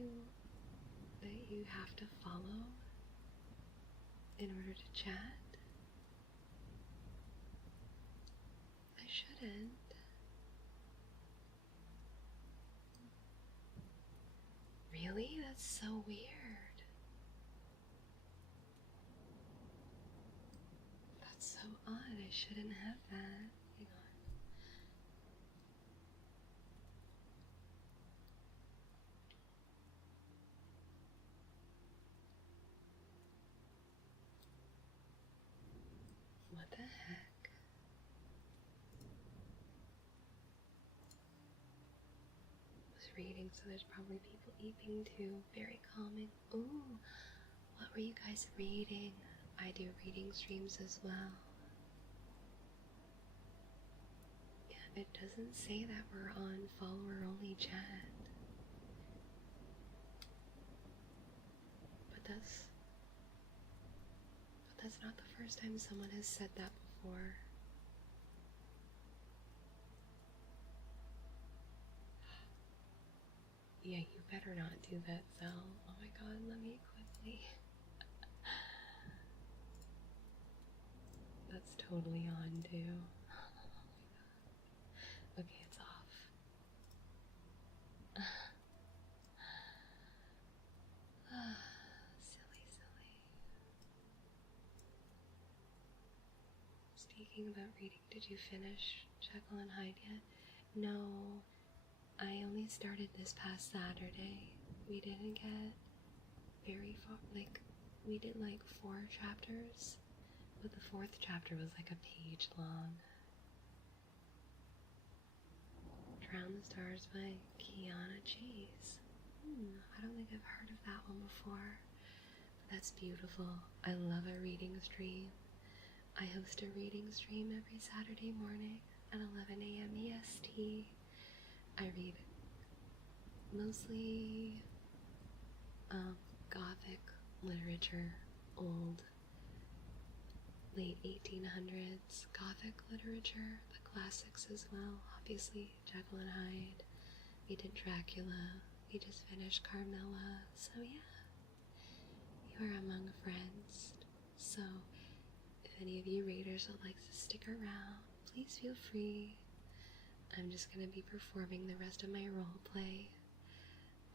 that you have to follow in order to chat? I shouldn't. Really? That's so weird. That's so odd. I shouldn't have that. Hang on. What the heck? I was reading, so there's probably people eating too. Very calming. Ooh, what were you guys reading? I do reading streams as well. Yeah, it doesn't say that we're on follower-only chat. But that's not the first time someone has said that before. Yeah, you better not do that, Zell. Oh my god, let me quickly. That's totally on too. Okay, it's off. Silly, silly. Speaking about reading, did you finish Jekyll and Hyde yet? No, I only started this past Saturday. We didn't get very far. Like, we did like 4 chapters, but the 4th chapter was like a page long. Drown the Stars by Kiana Chase. I don't think I've heard of that one before. But that's beautiful. I love a reading stream. I host a reading stream every Saturday morning at 11 a.m. EST. I read mostly Gothic literature, old, late 1800s Gothic literature, the classics as well. Obviously, Jekyll and Hyde. We did Dracula. We just finished Carmilla. So yeah, you are among friends. So if any of you readers would like to stick around, please feel free. I'm just going to be performing the rest of my role play.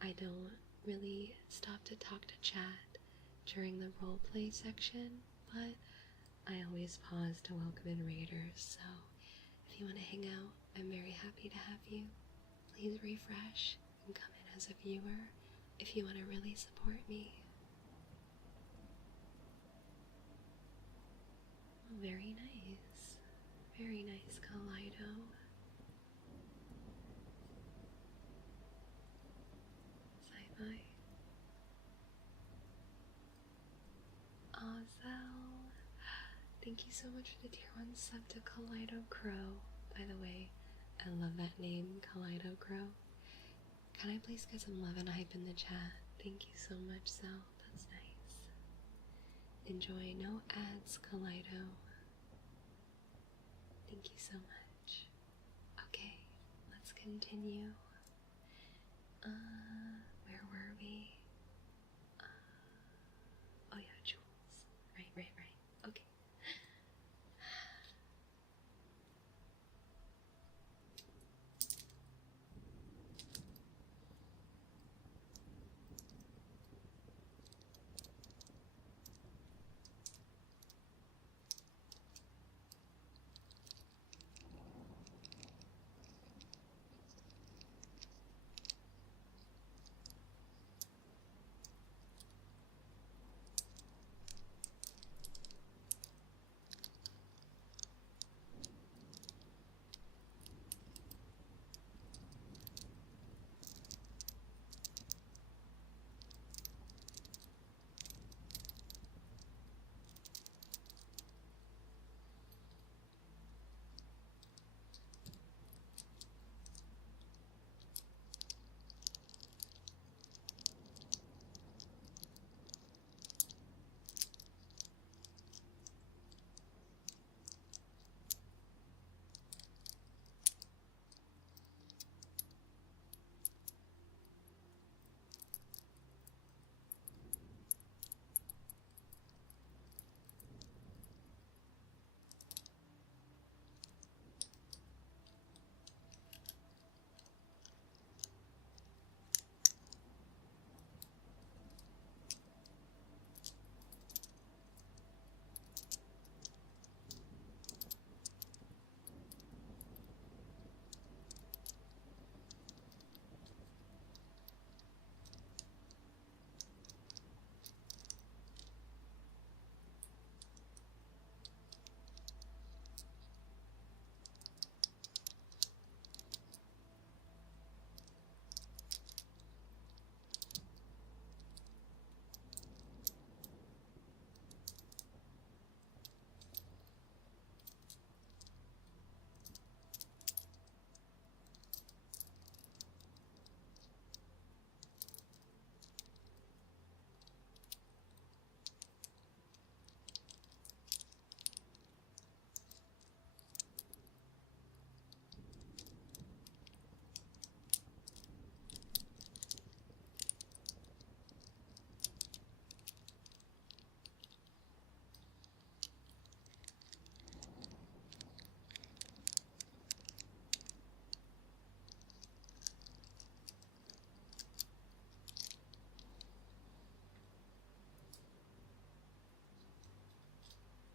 I don't really stop to talk to chat during the role play section, but I always pause to welcome in raiders, so if you want to hang out, I'm very happy to have you. Please refresh and come in as a viewer if you want to really support me. Oh, very nice. Very nice, Kaleido. Sci-fi. Ozzel. Thank you so much for the tier 1 sub to Kaleido Crow. By the way, I love that name, Kaleido Crow. Can I please get some love and hype in the chat? Thank you so much, Sal. That's nice. Enjoy. No ads, Kaleido. Thank you so much. Okay, let's continue. Where were we? Oh yeah, jewels. Right. Okay.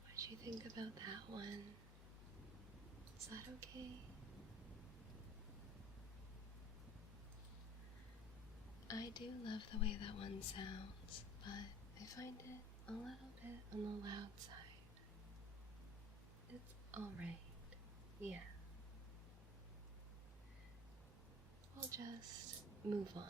What do you think about that one? Is that okay? I do love the way that one sounds, but I find it a little bit on the loud side. It's alright. Yeah. We'll just move on.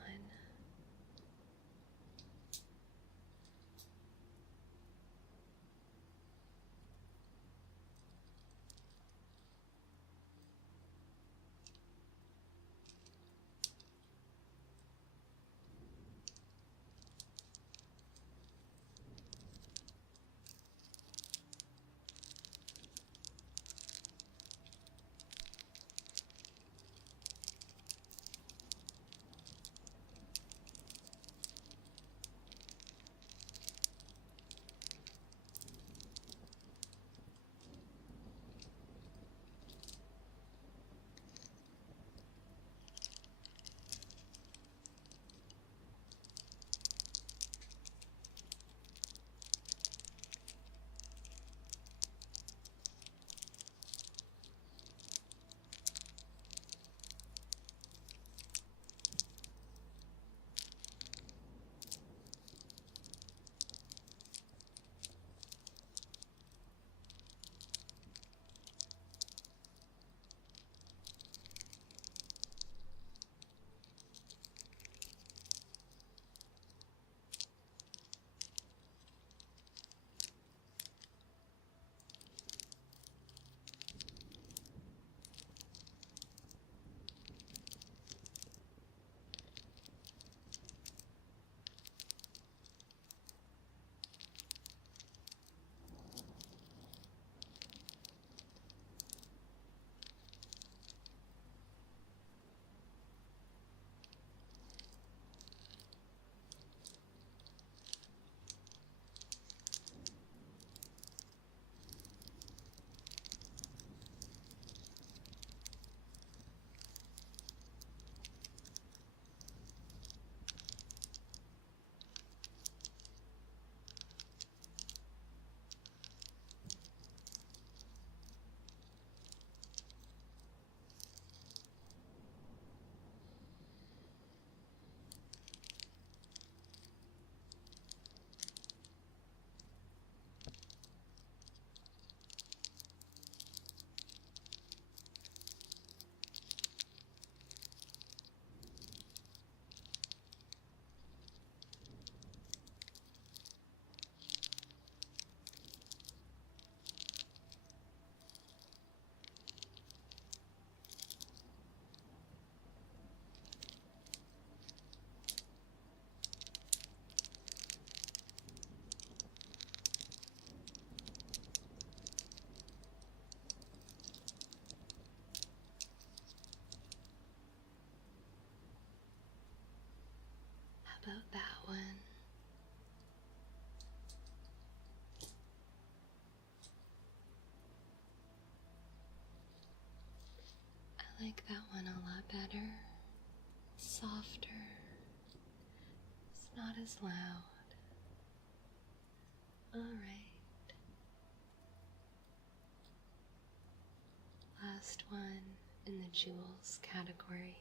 How about that one? I like that one a lot better. Softer. It's not as loud. Alright. Last one in the jewels category.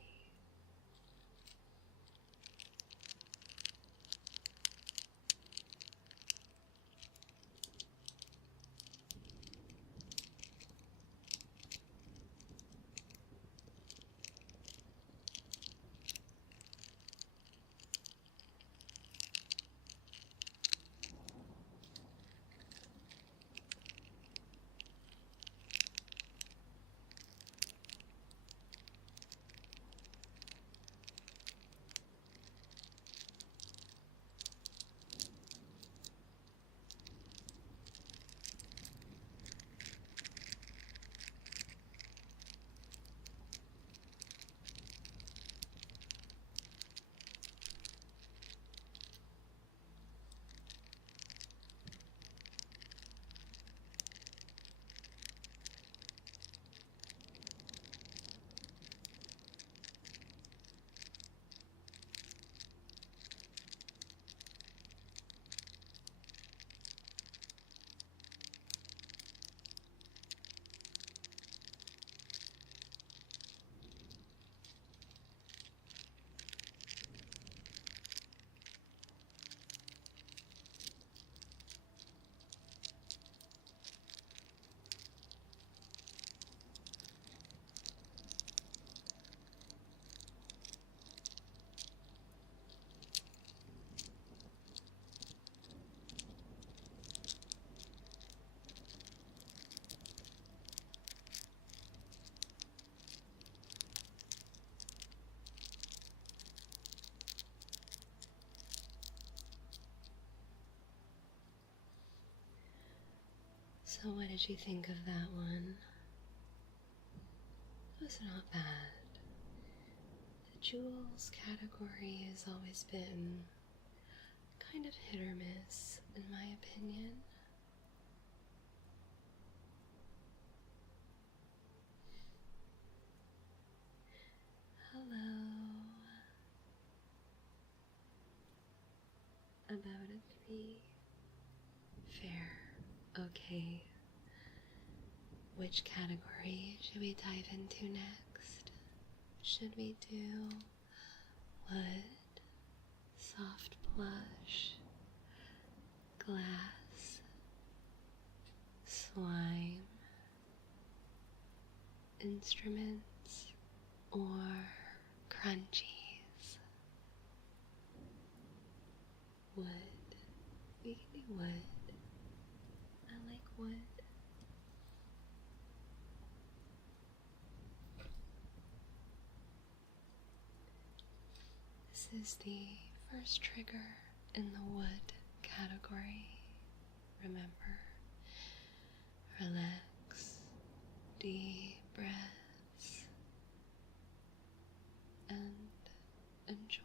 So what did you think of that one? It was not bad. The jewels category has always been kind of hit or miss, in my opinion. Hello. About a 3. Fair. Okay. Which category should we dive into next? Should we do wood, soft plush, glass, slime, instruments, or crunchies? Wood. We can do wood. I like wood. This is the first trigger in the wood category. Remember, relax, deep breaths, and enjoy.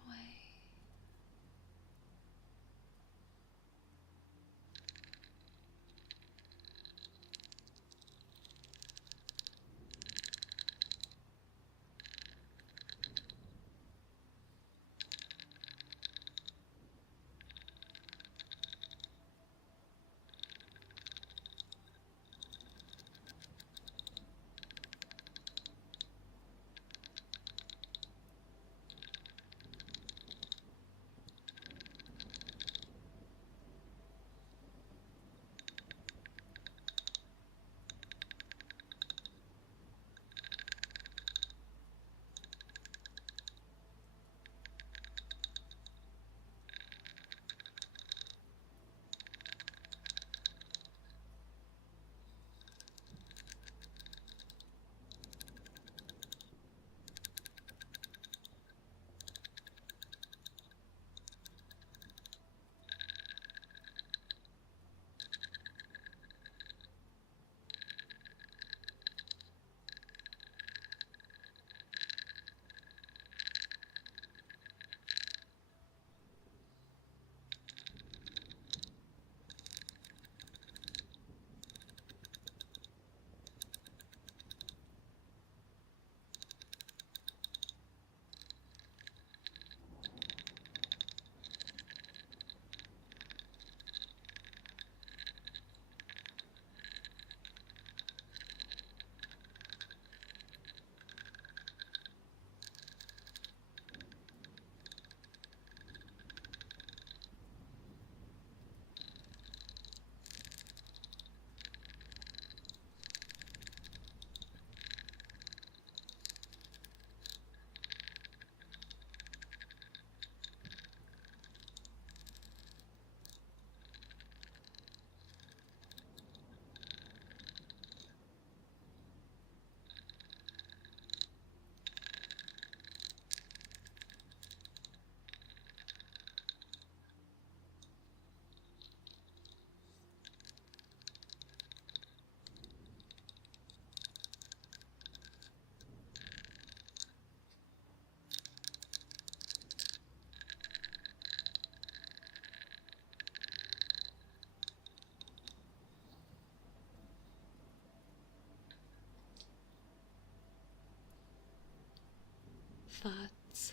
Thoughts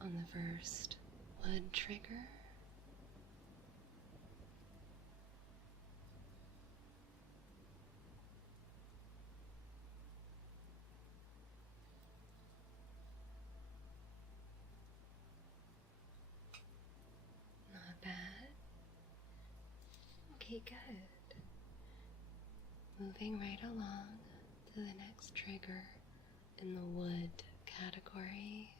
on the first wood trigger? Not bad. Okay, good. Moving right along to the next trigger in the wood category.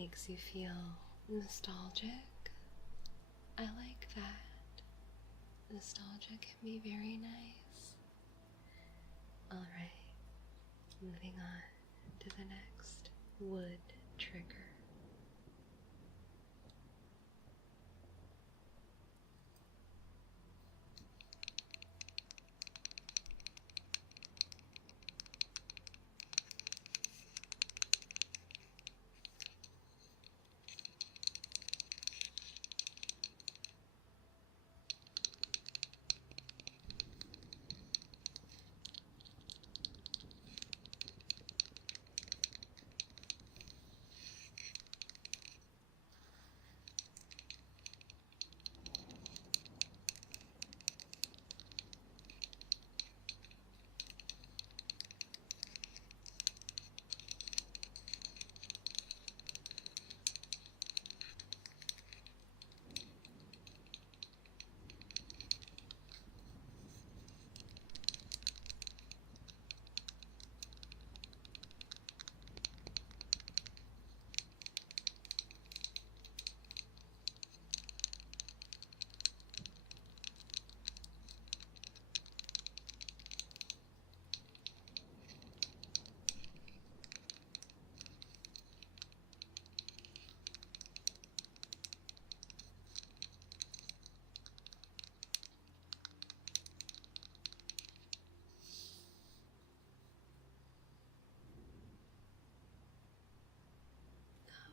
makes you feel nostalgic. I like that. Nostalgia can be very nice. Alright, moving on to the next wood trigger.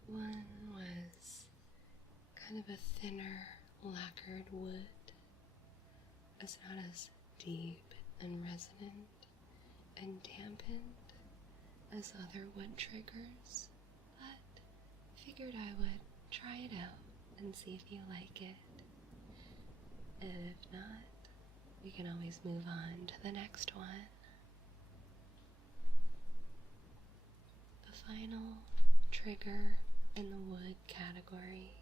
One was kind of a thinner lacquered wood. It's not as deep and resonant and dampened as other wood triggers, but figured I would try it out and see if you like it. And if not, we can always move on to the next one. The final trigger in the wood category.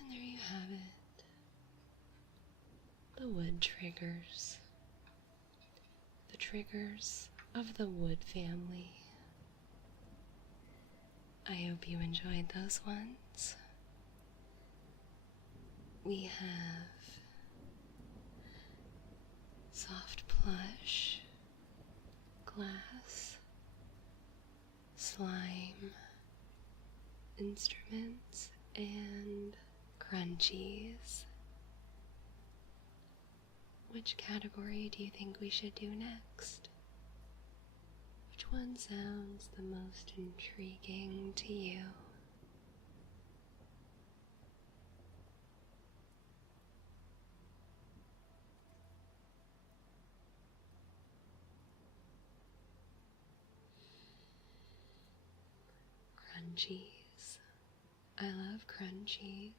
And there you have it. The wood triggers. The triggers of the wood family. I hope you enjoyed those ones. We have soft plush, glass, slime, instruments, and crunchies. Which category do you think we should do next? Which one sounds the most intriguing to you? Crunchies. I love crunchies.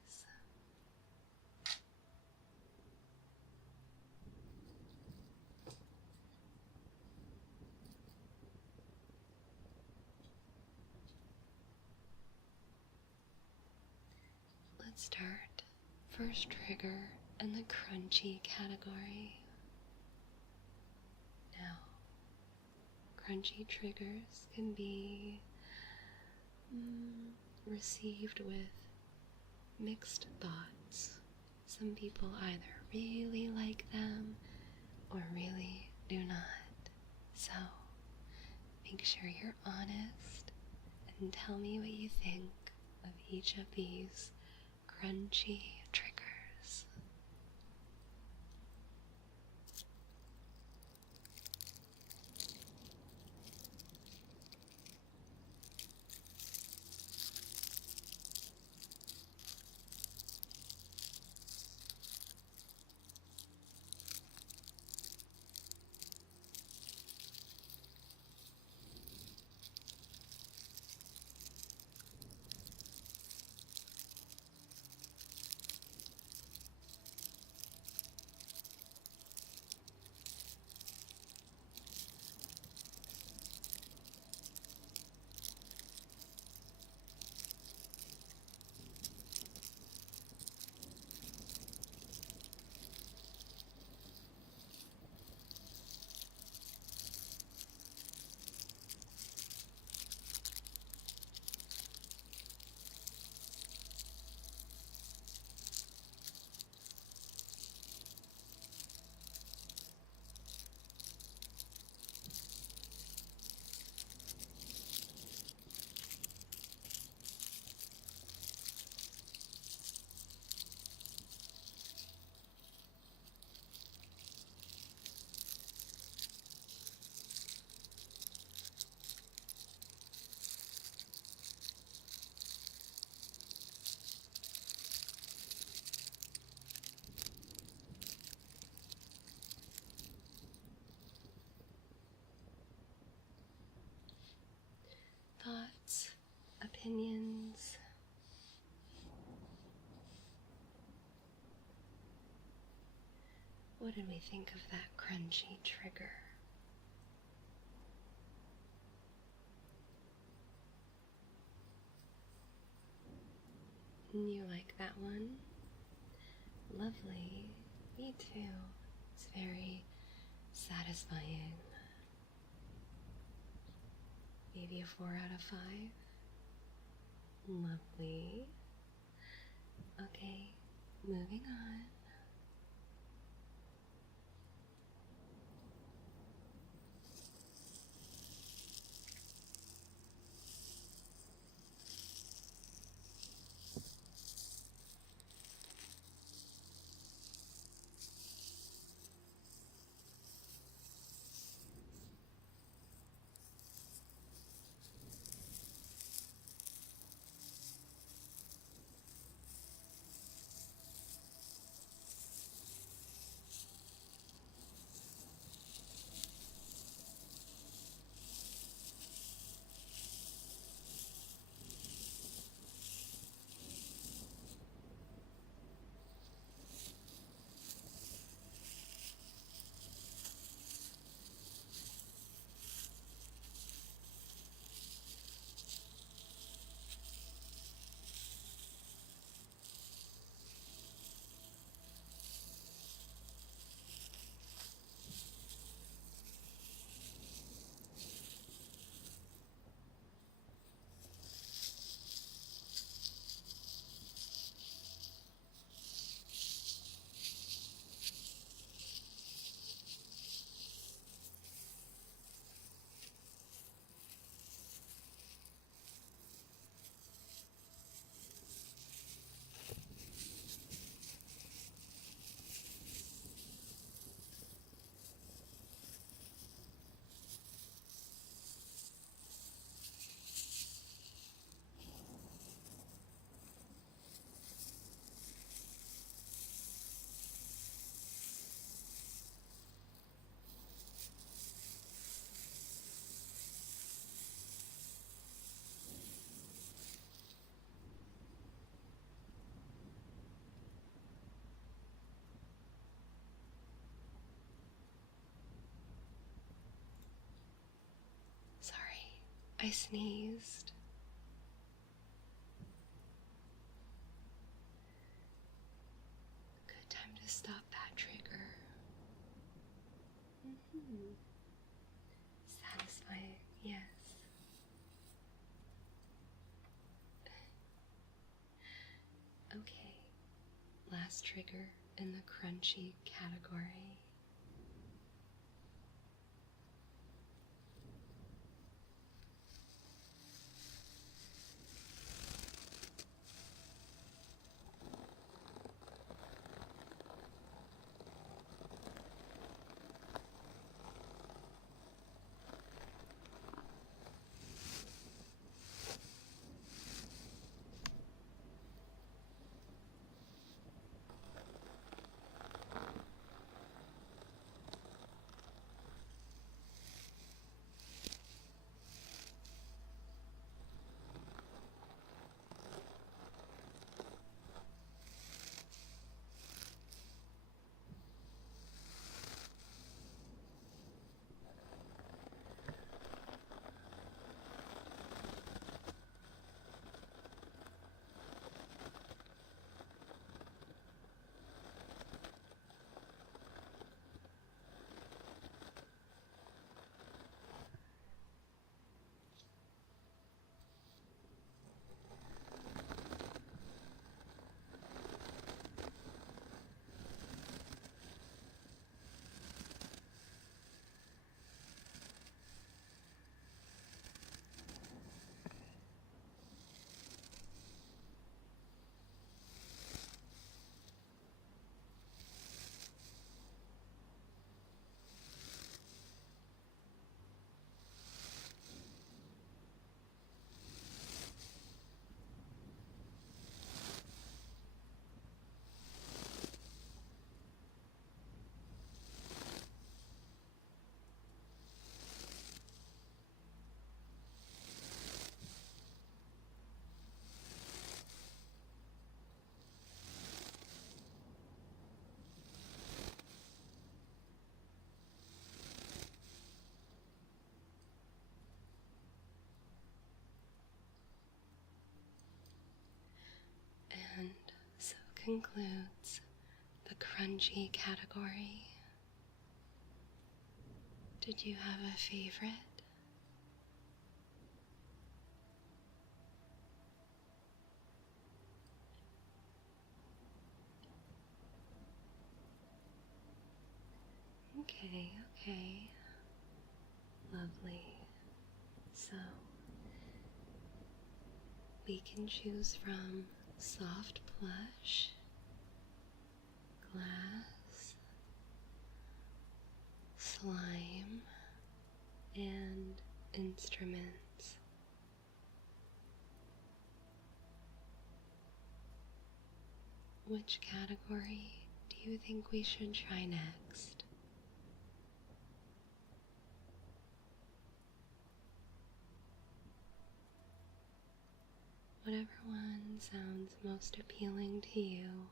let's start. First trigger in the crunchy category. Now, crunchy triggers can be received with mixed thoughts. Some people either really like them or really do not. So, make sure you're honest and tell me what you think of each of these crunchy triggers. Thoughts, opinions. What did we think of that crunchy trigger? You like that one? Lovely. Me too. It's very satisfying. Maybe a 4 out of 5. Lovely. Okay, moving on. Sorry, I sneezed. Hmm. Satisfying, yes. Okay, last trigger in the crunchy category. And so concludes the crunchy category. Did you have a favorite? Okay, okay. Lovely. So, we can choose from soft plush, glass, slime, and instruments. Which category do you think we should try next? Whatever one sounds most appealing to you.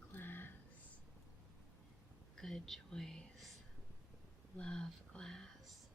Glass. Good choice. Love glass.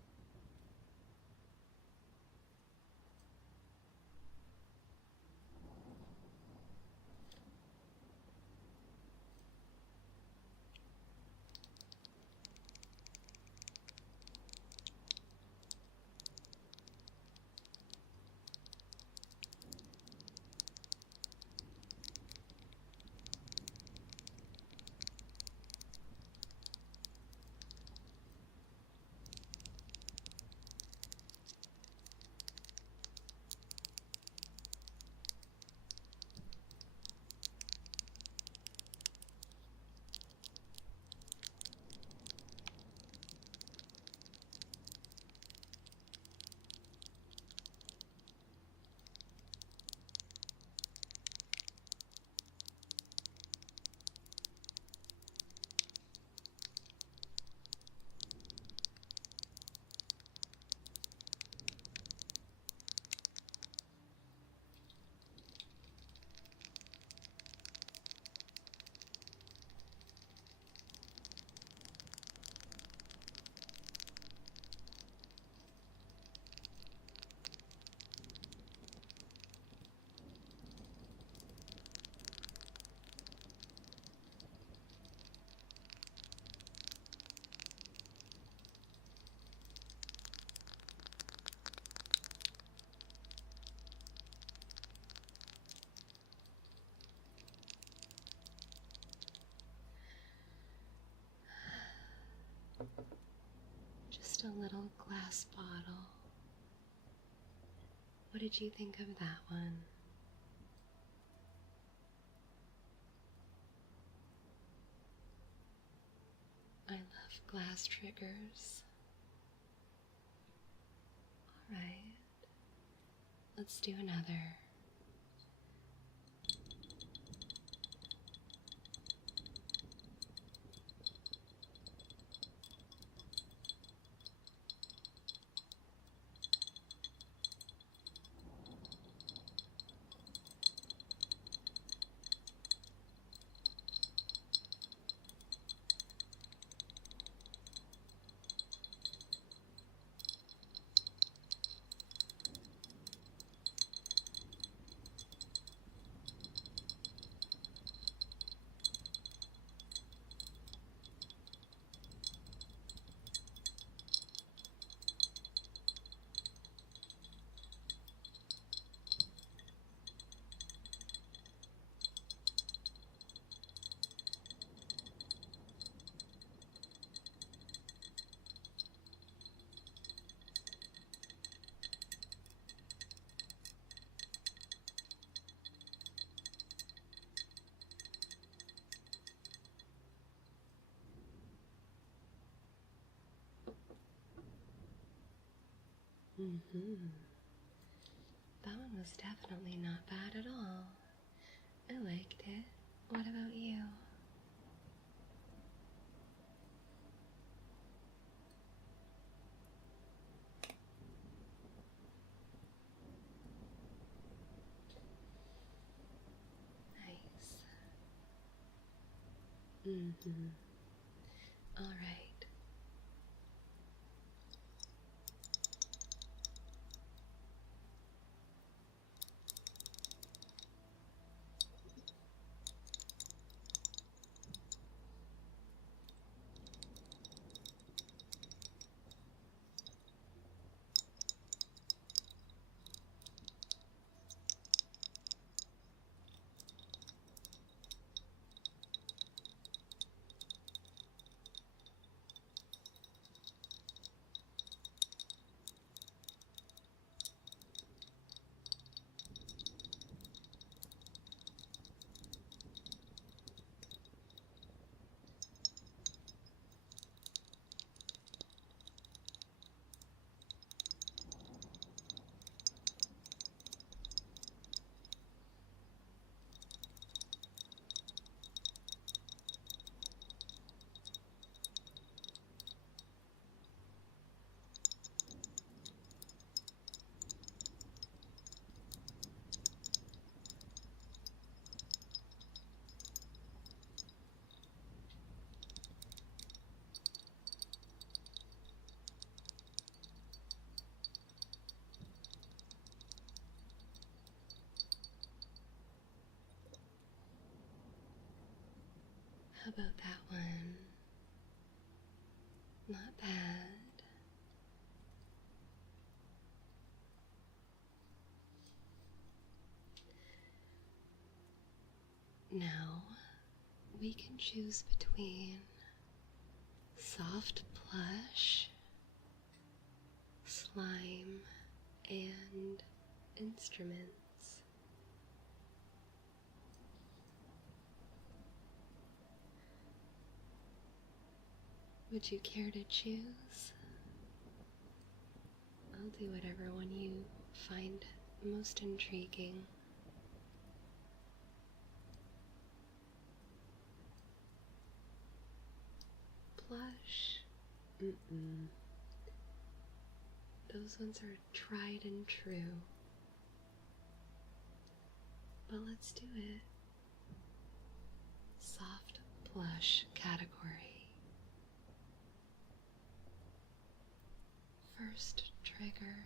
What did you think of that one? I love glass triggers. Alright, let's do another. That one was definitely not bad at all. I liked it. What about you? Nice. All right. How about that one? Not bad. Now, we can choose between soft plush, slime, and instruments. Would you care to choose? I'll do whatever one you find most intriguing. Plush? Those ones are tried and true. But let's do it. Soft plush category. First trigger.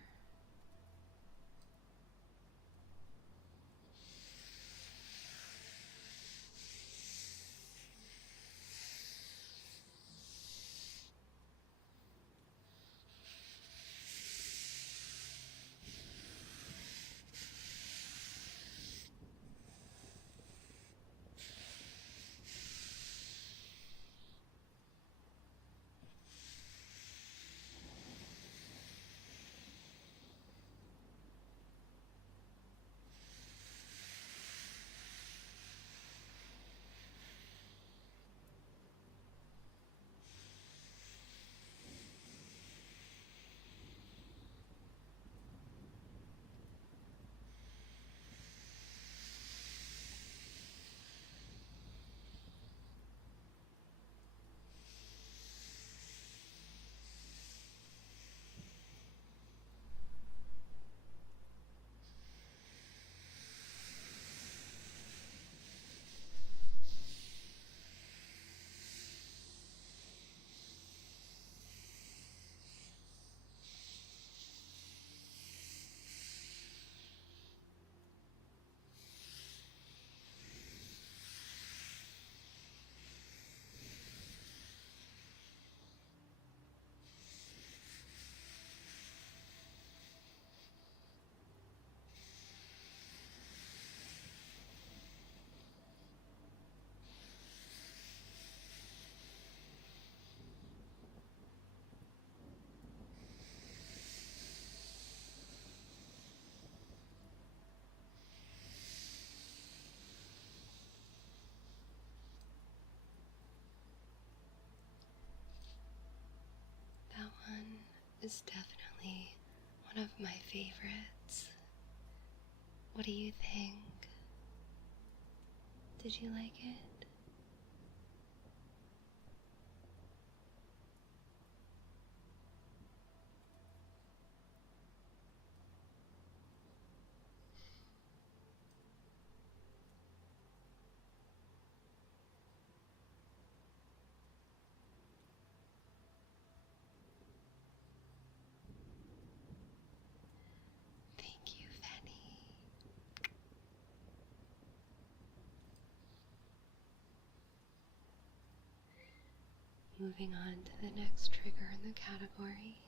is definitely one of my favorites. What do you think? Did you like it? Thank you, Fanny. Moving on to the next trigger in the category.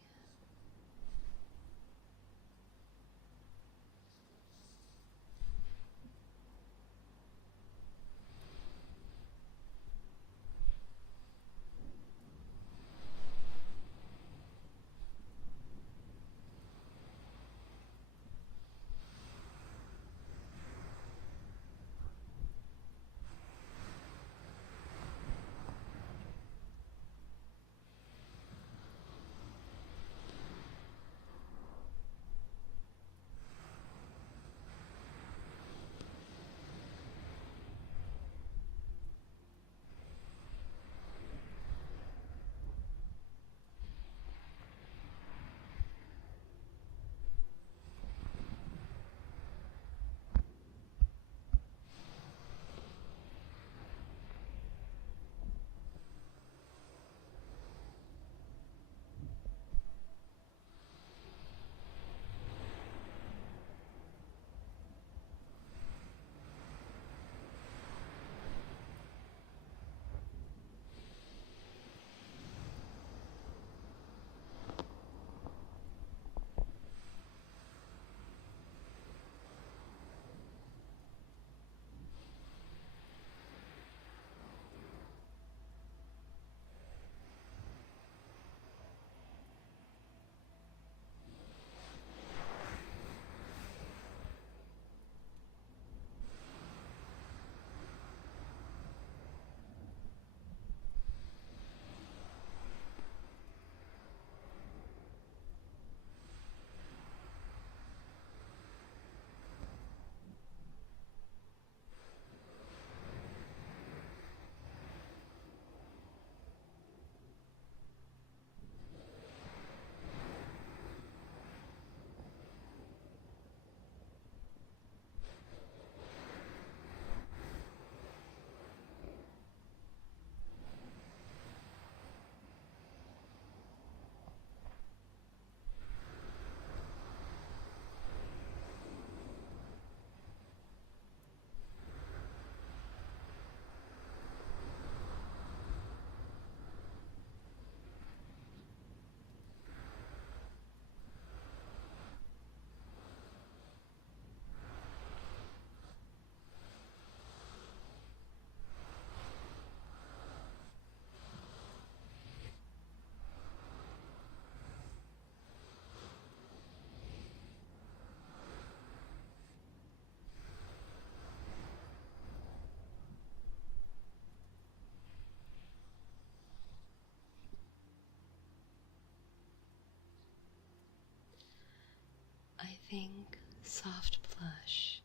I think soft plush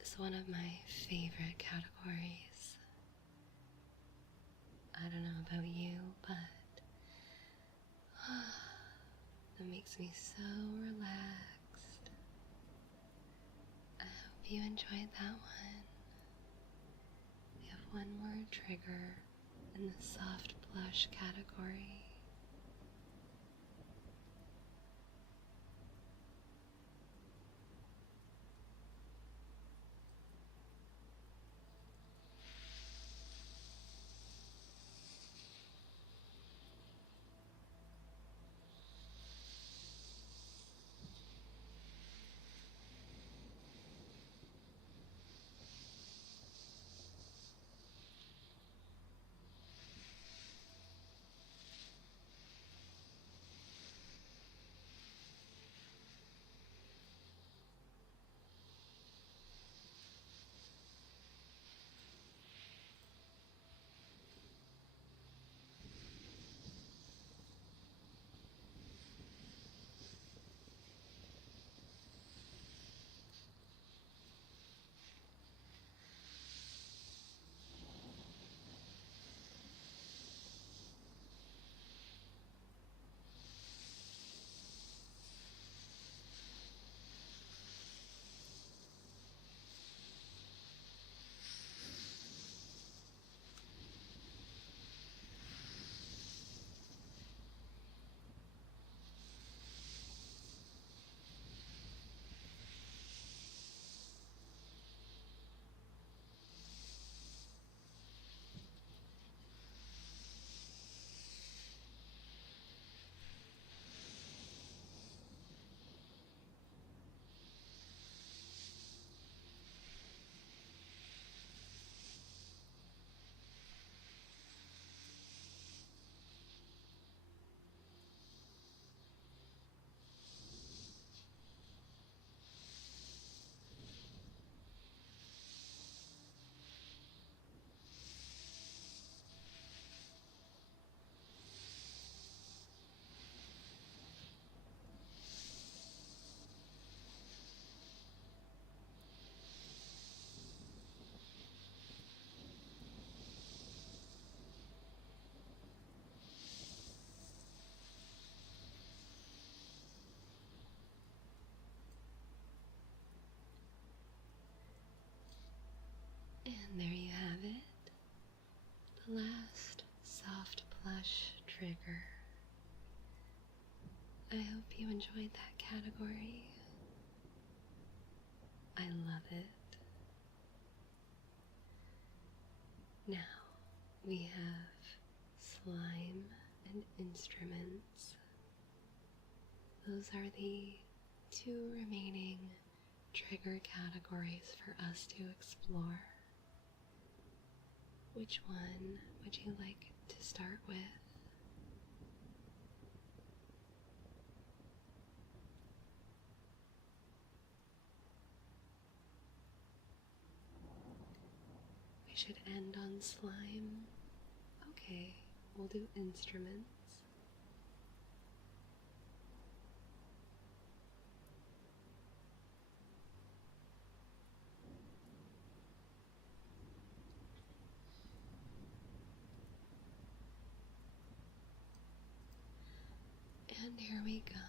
is one of my favorite categories. I don't know about you, but that makes me so relaxed. I hope you enjoyed that one. We have one more trigger in the soft blush category. you enjoyed that category. I love it. Now we have slime and instruments. Those are the two remaining trigger categories for us to explore. Which one would you like to start with? We should end on slime. Okay, we'll do instruments. And here we go.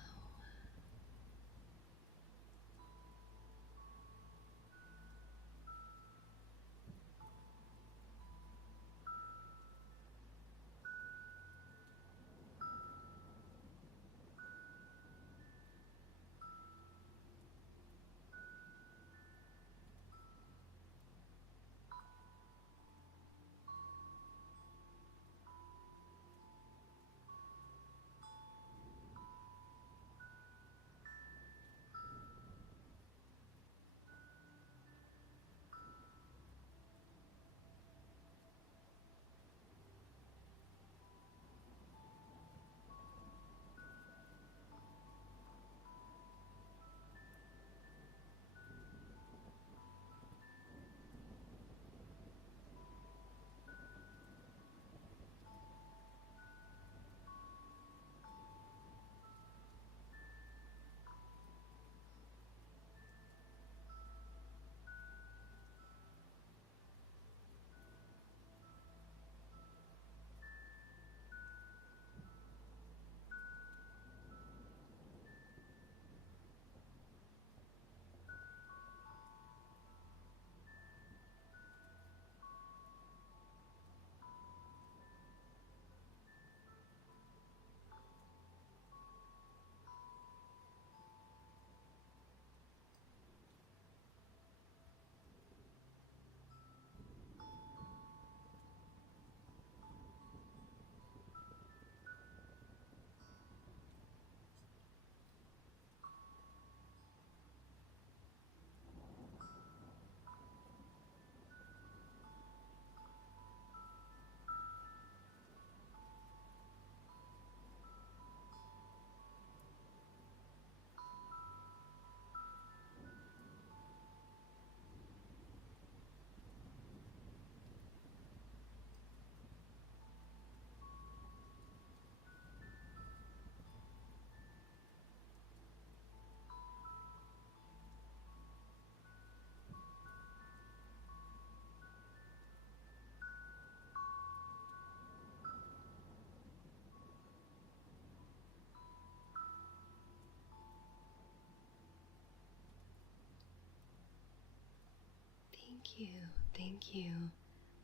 Thank you, thank you.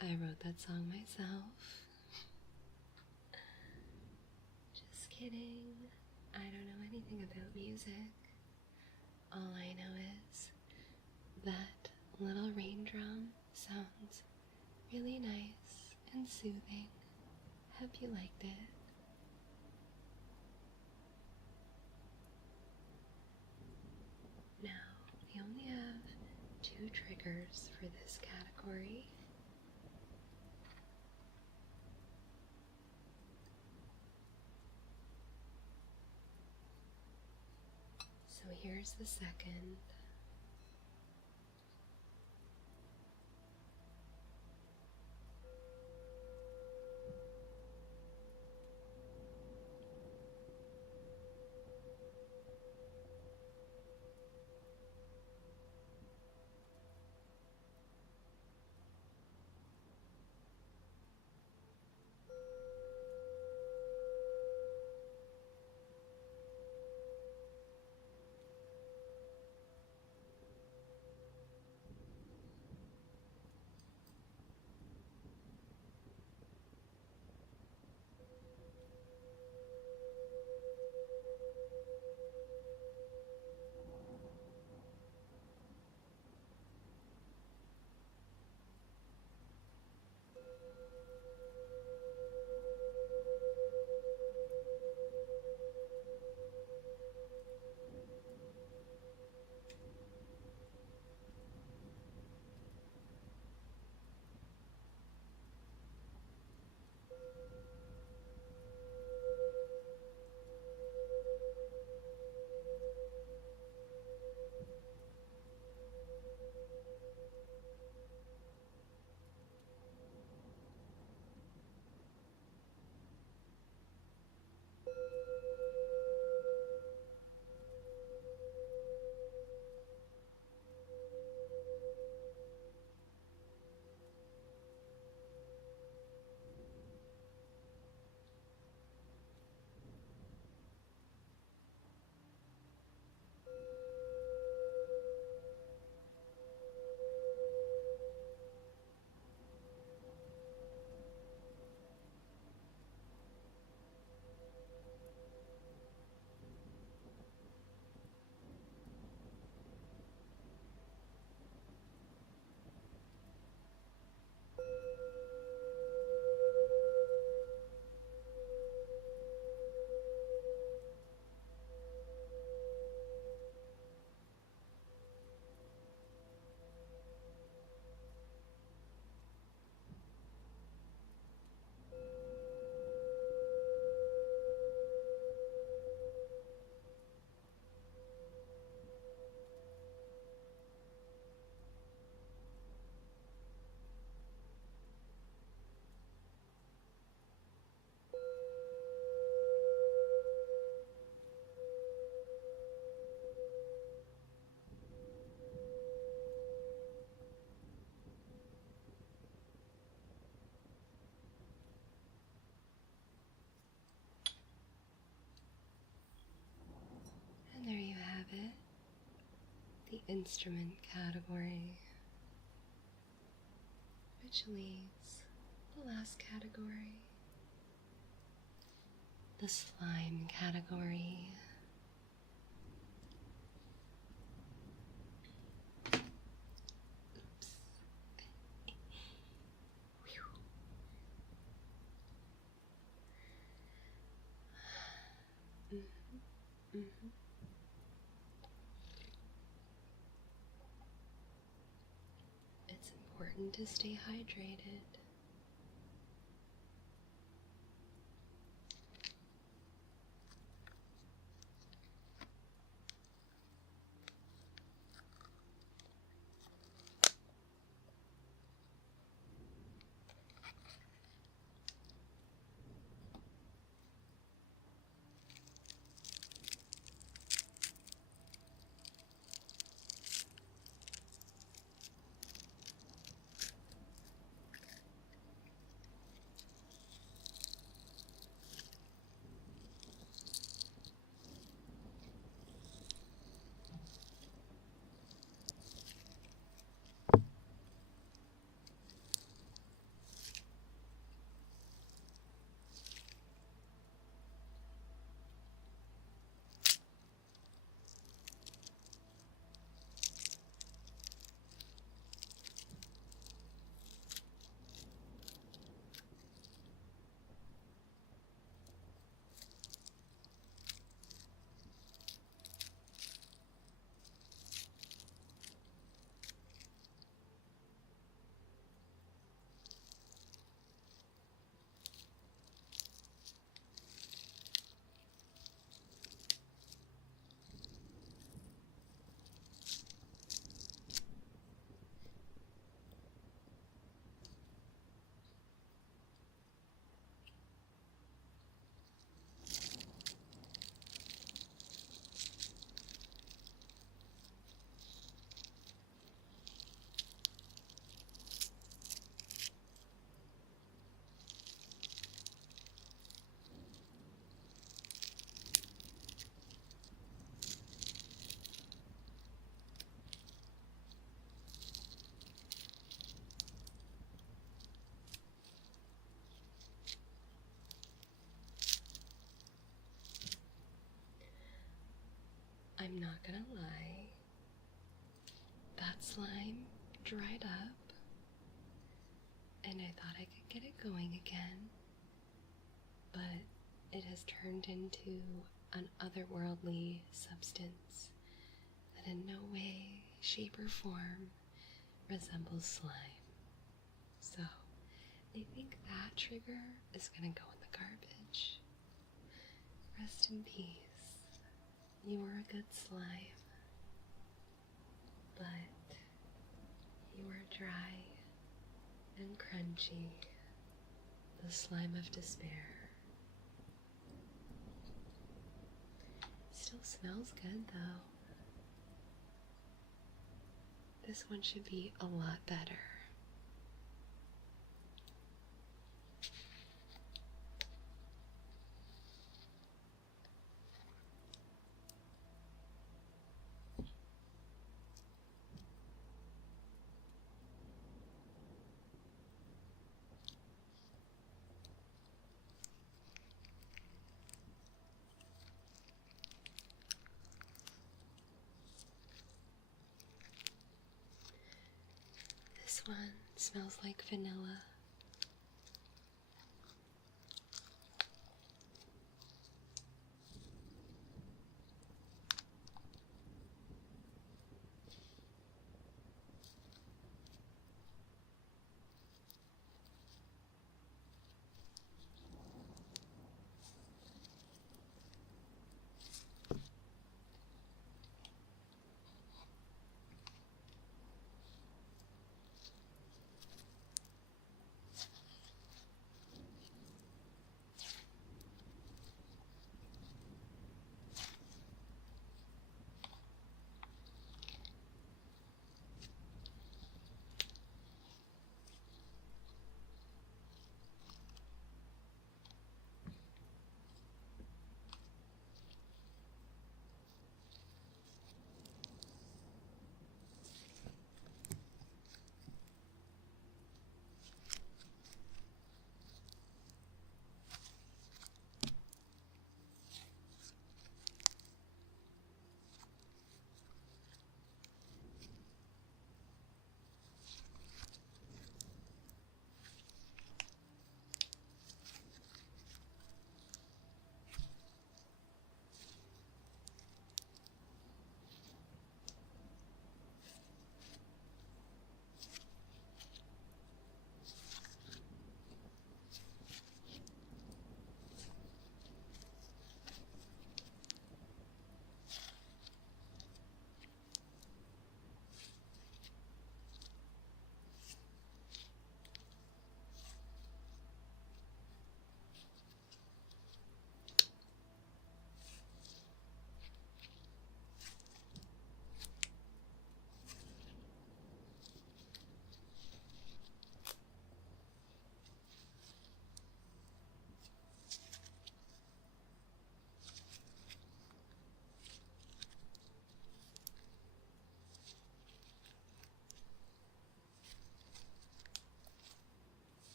I wrote that song myself. Just kidding. I don't know anything about music. All I know is that little rain drum sounds really nice and soothing. Hope you liked it. Now, we only have 2 triggers for this category. So here's the second. instrument category, which leaves the last category, the slime category. Oops. Mm-hmm. It's important to stay hydrated. I'm not gonna lie, that slime dried up, and I thought I could get it going again, but it has turned into an otherworldly substance that in no way, shape, or form resembles slime. So, I think that trigger is gonna go in the garbage. Rest in peace. You were a good slime, but you were dry and crunchy, the slime of despair. Still smells good though. This one should be a lot better. This one smells like vanilla.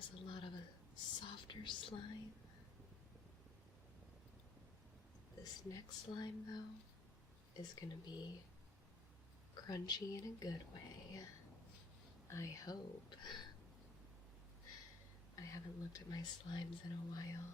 was a lot of a softer slime. This next slime, though, is gonna be crunchy in a good way. I hope. I haven't looked at my slimes in a while.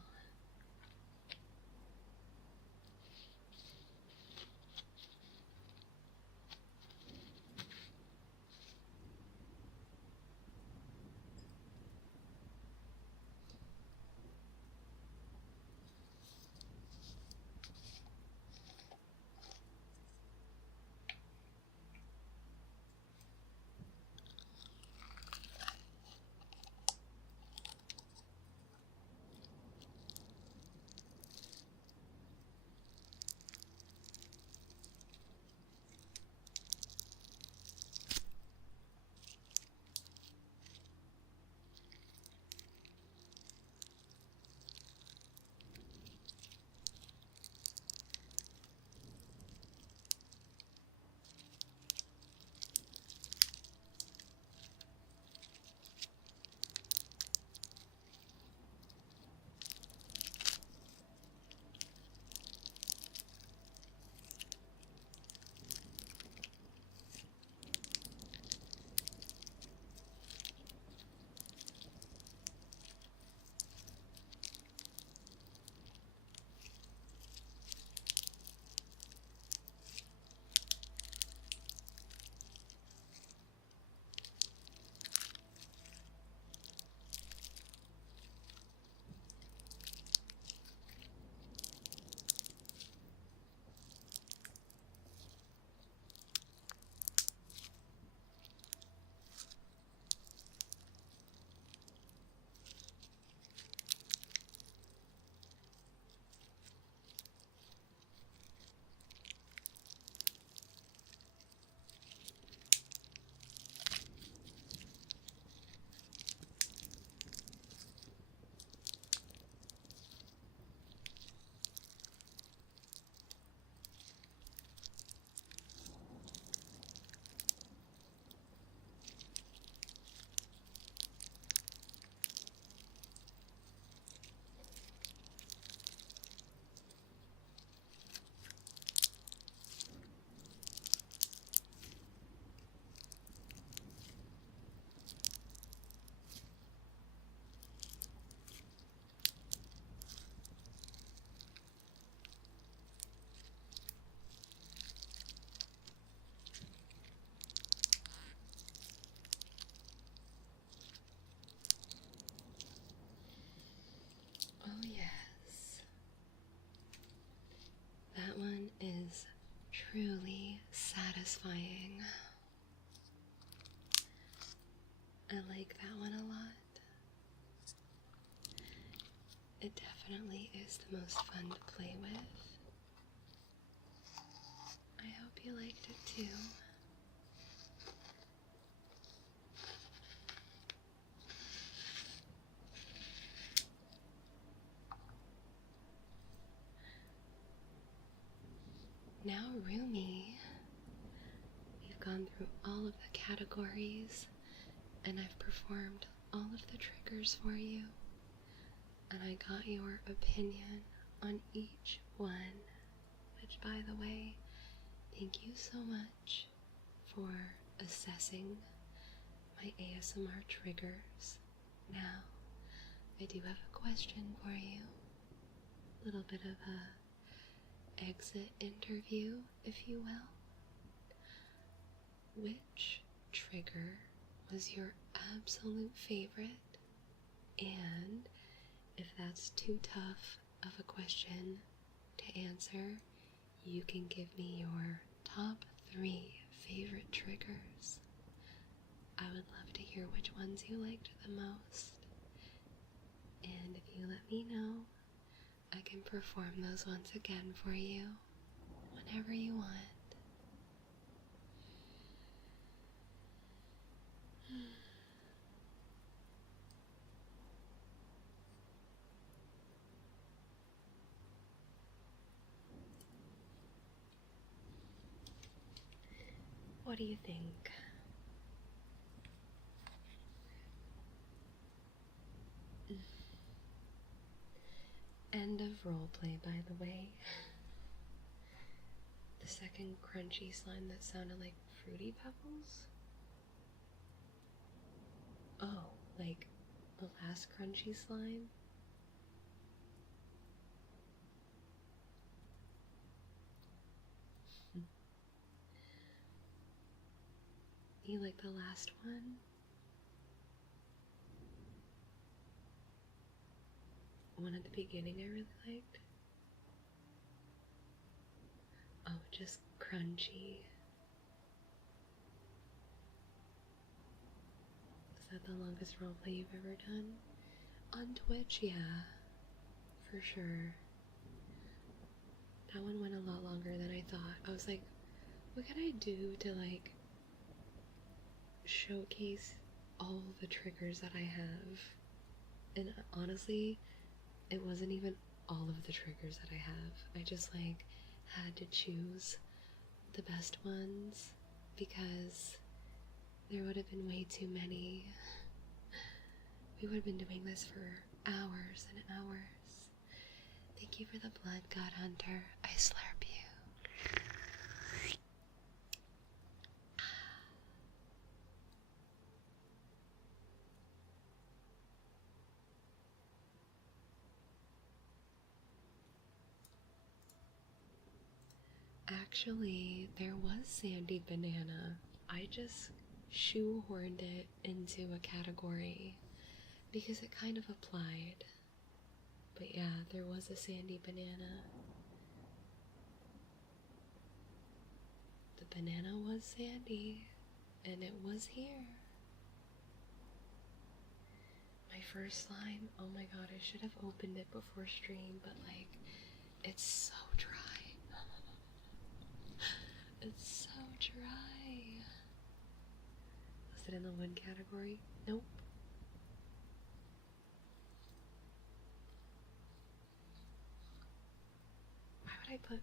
Oh, yes. That one is truly satisfying. I like that one a lot. It definitely is the most fun to play with. I hope you liked it too. Now, roomie, we've gone through all of the categories and I've performed all of the triggers for you. And I got your opinion on each one, which, by the way, thank you so much for assessing my ASMR triggers. Now, I do have a question for you. A little bit of a exit interview, if you will. Which trigger was your absolute favorite? And if that's too tough of a question to answer, you can give me your top 3 favorite triggers. I would love to hear which ones you liked the most. And if you let me know, I can perform those once again for you whenever you want. What do you think? roleplay, by the way. The second crunchy slime that sounded like Fruity Pebbles? Oh, like the last crunchy slime? You like the last one? One at the beginning I really liked? Oh, just crunchy. Is that the longest roleplay you've ever done? On Twitch, yeah. For sure. That one went a lot longer than I thought. I was like, what can I do to like showcase all the triggers that I have? And honestly, it wasn't even all of the triggers that I have. I just like had to choose the best ones because there would have been way too many. We would have been doing this for hours and hours. Thank you for the blood, God Hunter. I slurp you. Actually, there was Sandy Banana. I just shoehorned it into a category because it kind of applied. But yeah, there was a Sandy Banana. The banana was Sandy, and it was here. My first slime, oh my god, I should have opened it before stream, but like, it's so dry. It's so dry. Was it in the wood category? Nope. Why would I put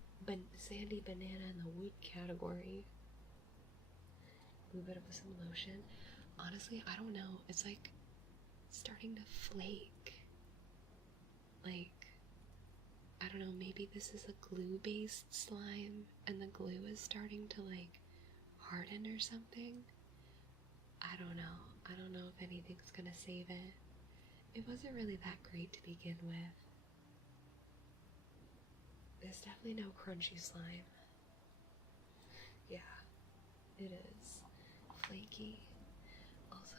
Sandy Banana in the wood category? A little bit of some lotion. Honestly, I don't know. It's like starting to flake. Like, I don't know, maybe this is a glue-based slime and the glue is starting to like harden or something. I don't know. I don't know if anything's gonna save it. It wasn't really that great to begin with. There's definitely no crunchy slime. Yeah, it is. Flaky. Also,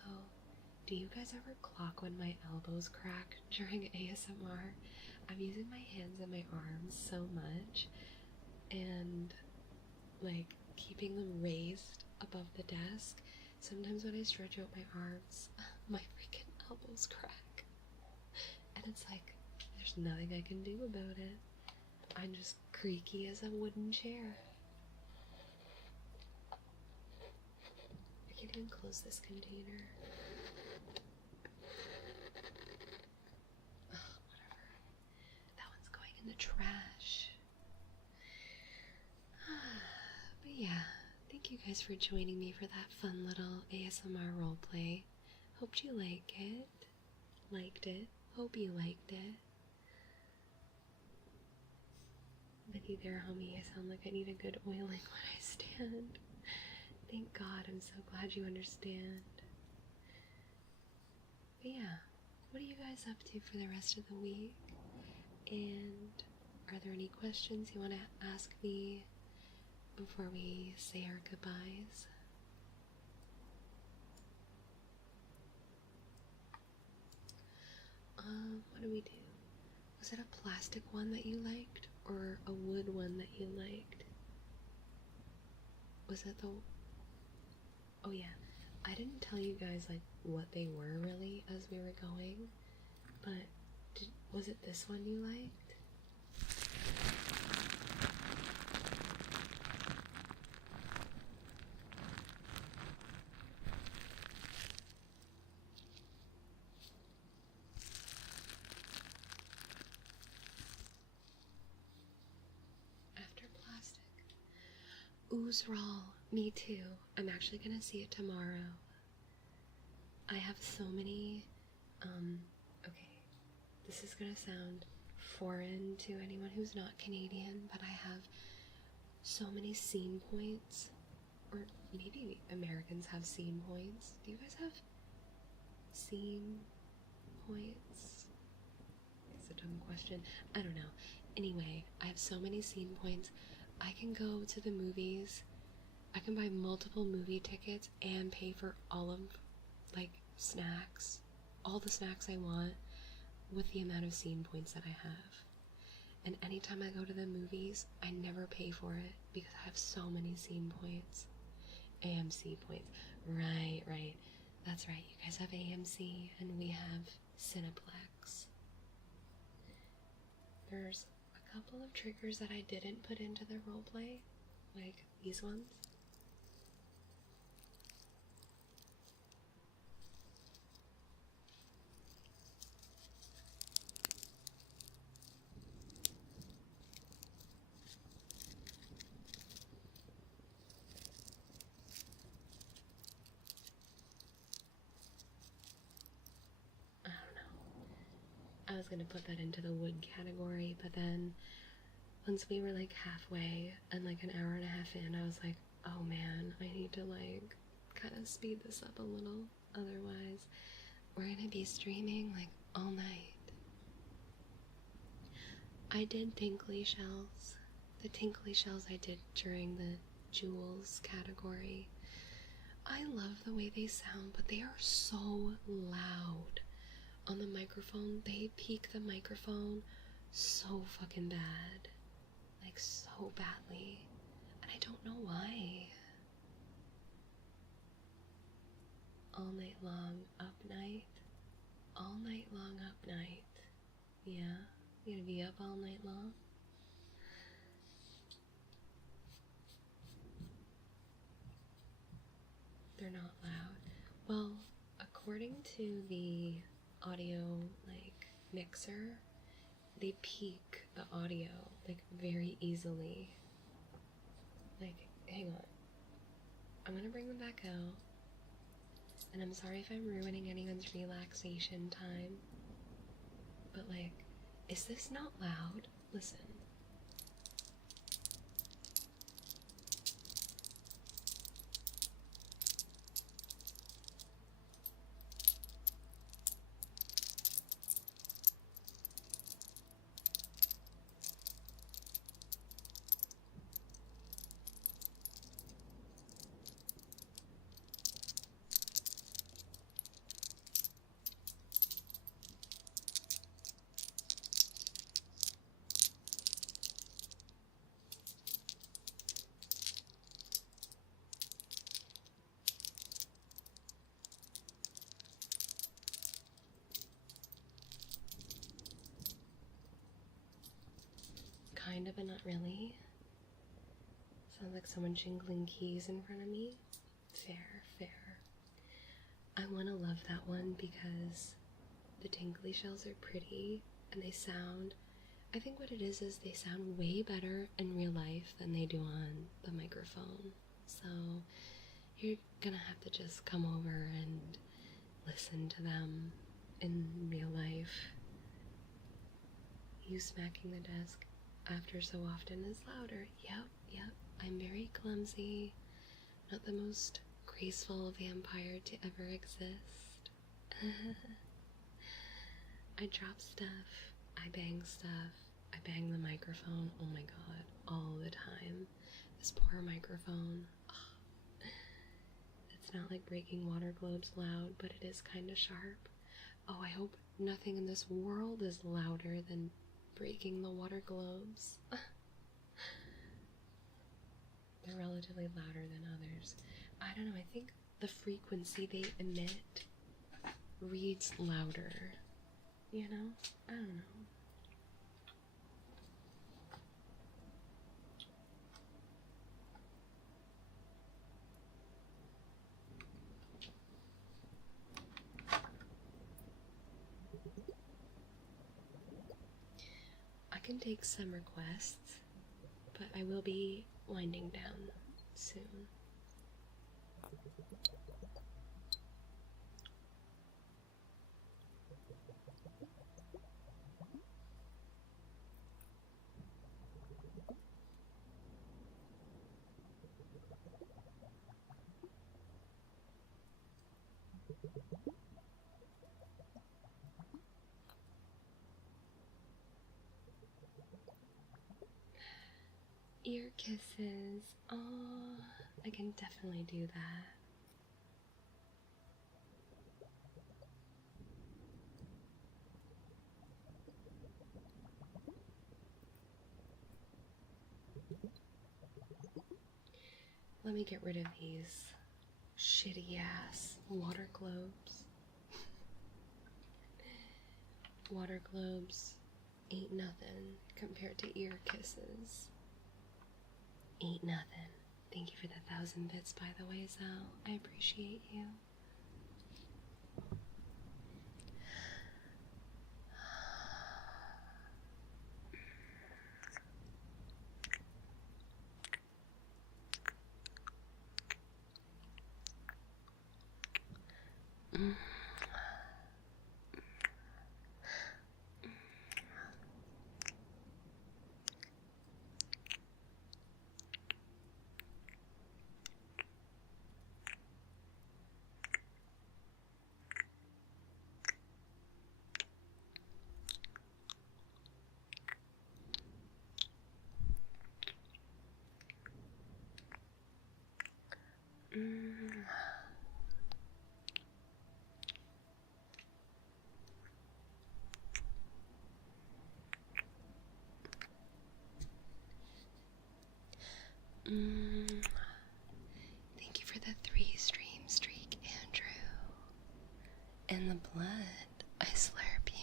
do you guys ever clock when my elbows crack during ASMR? I'm using my hands and my arms so much, and like keeping them raised above the desk. Sometimes when I stretch out my arms, my freaking elbows crack. And it's like, there's nothing I can do about it. I'm just creaky as a wooden chair. I can't even close this container. Ugh, whatever. That one's going in the trash. But yeah, thank you guys for joining me for that fun little ASMR roleplay. Hoped you like it. Liked it. Hope you liked it. Benny there, homie. I sound like I need a good oiling when I stand. Thank God, I'm so glad you understand. But yeah, what are you guys up to for the rest of the week? And are there any questions you want to ask me before we say our goodbyes? What do we do? Was it a plastic one that you liked, or a wood one that you liked? Was it the... Oh yeah, I didn't tell you guys like what they were really as we were going, but was it this one you liked? After plastic. Ooze raw. Me too. I'm actually gonna see it tomorrow. I have so many, okay, this is gonna sound foreign to anyone who's not Canadian, but I have so many scene points. Or maybe Americans have scene points. Do you guys have scene points? It's a dumb question. I don't know. Anyway, I have so many scene points. I can go to the movies. I can buy multiple movie tickets and pay for all of, like, snacks. All the snacks I want with the amount of scene points that I have. And anytime I go to the movies, I never pay for it because I have so many scene points. AMC points. Right. That's right. You guys have AMC and we have Cineplex. There's a couple of triggers that I didn't put into the roleplay, like these ones. I was gonna put that into the wood category, but then once we were like halfway and like an hour and a half in, I was like, oh man, I need to like kind of speed this up a little, otherwise we're gonna be streaming like all night. I did tinkly shells. The tinkly shells I did during the jewels category. I love the way they sound, but they are so loud. On the microphone, they peak the microphone so fucking bad. Like, so badly. And I don't know why. All night long, up night. All night long, up night. Yeah? You gonna be up all night long? They're not loud. Well, according to the audio like mixer, they peak the audio like very easily. Like, hang on, I'm gonna bring them back out, and I'm sorry if I'm ruining anyone's relaxation time, but like, is this not loud? Listen. Kind of, but not really. Sounds like someone jingling keys in front of me. Fair. I want to love that one because the tinkly shells are pretty and they sound, I think what it is they sound way better in real life than they do on the microphone. So you're gonna have to just come over and listen to them in real life. You smacking the desk after so often is louder. Yep. I'm very clumsy. Not the most graceful vampire to ever exist. I drop stuff. I bang stuff. I bang the microphone. Oh my god. All the time. This poor microphone. Oh. It's not like breaking water globes loud, but it is kind of sharp. Oh, I hope nothing in this world is louder than breaking the water globes. They're relatively louder than others. I don't know, I think the frequency they emit reads louder. You know? I don't know. I can take some requests, but I will be winding down soon. Ear kisses. Oh, I can definitely do that. Let me get rid of these shitty ass water globes. Water globes ain't nothing compared to ear kisses. Ain't nothing. Thank you for the 1,000 bits, by the way, Zal. I appreciate you. Thank you for the 3 stream streak, Andrew. And the blood, I slurp you.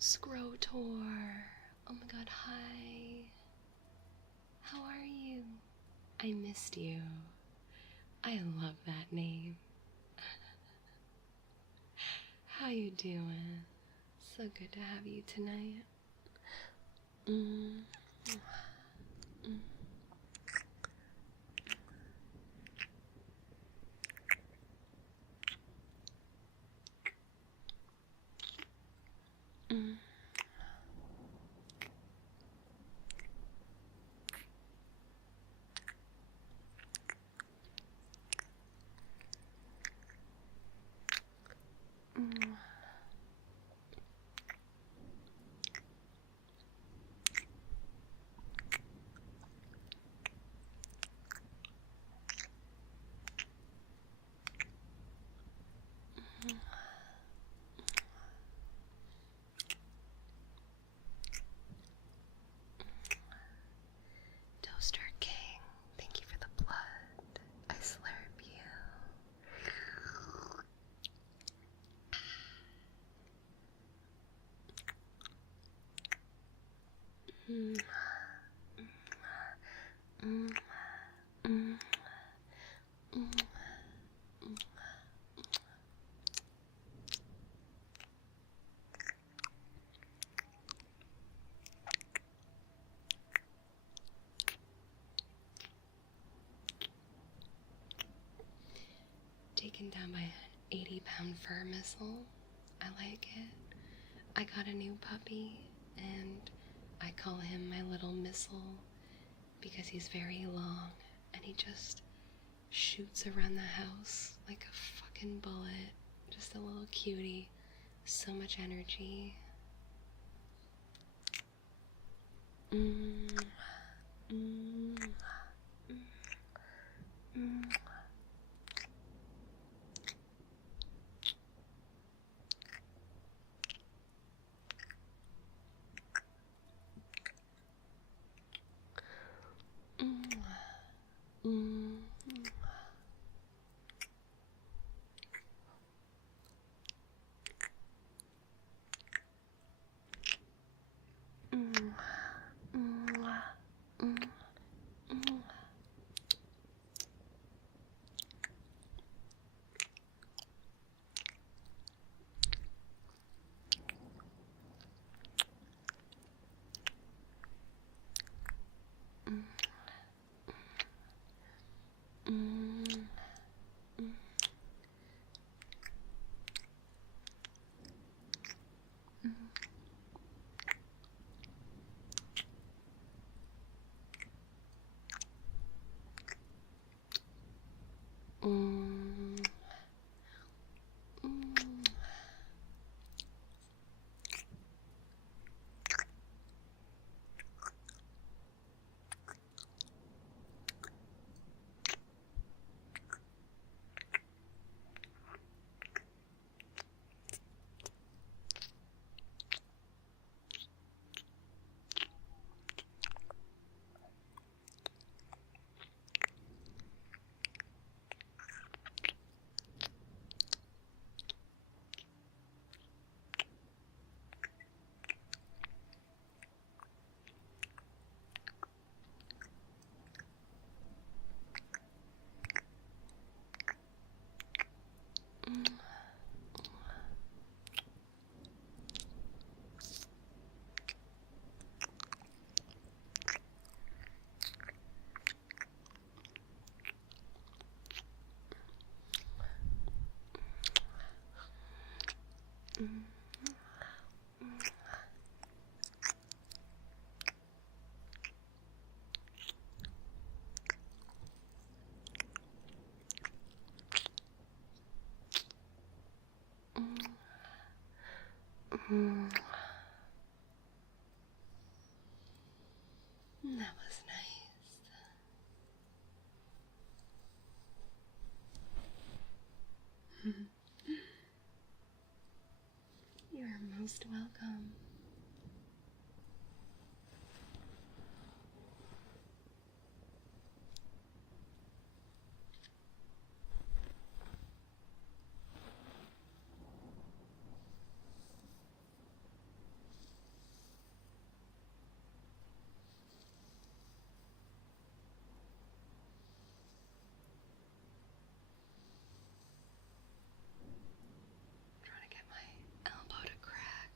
Scrotor. Oh my god, hi. How are you? I missed you. I love that name. How you doing? So good to have you tonight. Toaster King, thank you for the blood. I slurp you. Taken down by an 80-pound fur missile. I like it. I got a new puppy, and I call him my little missile because he's very long and he just shoots around the house like a fucking bullet. Just a little cutie. So much energy. That was nice. You are most welcome. Trying to get my elbow to crack.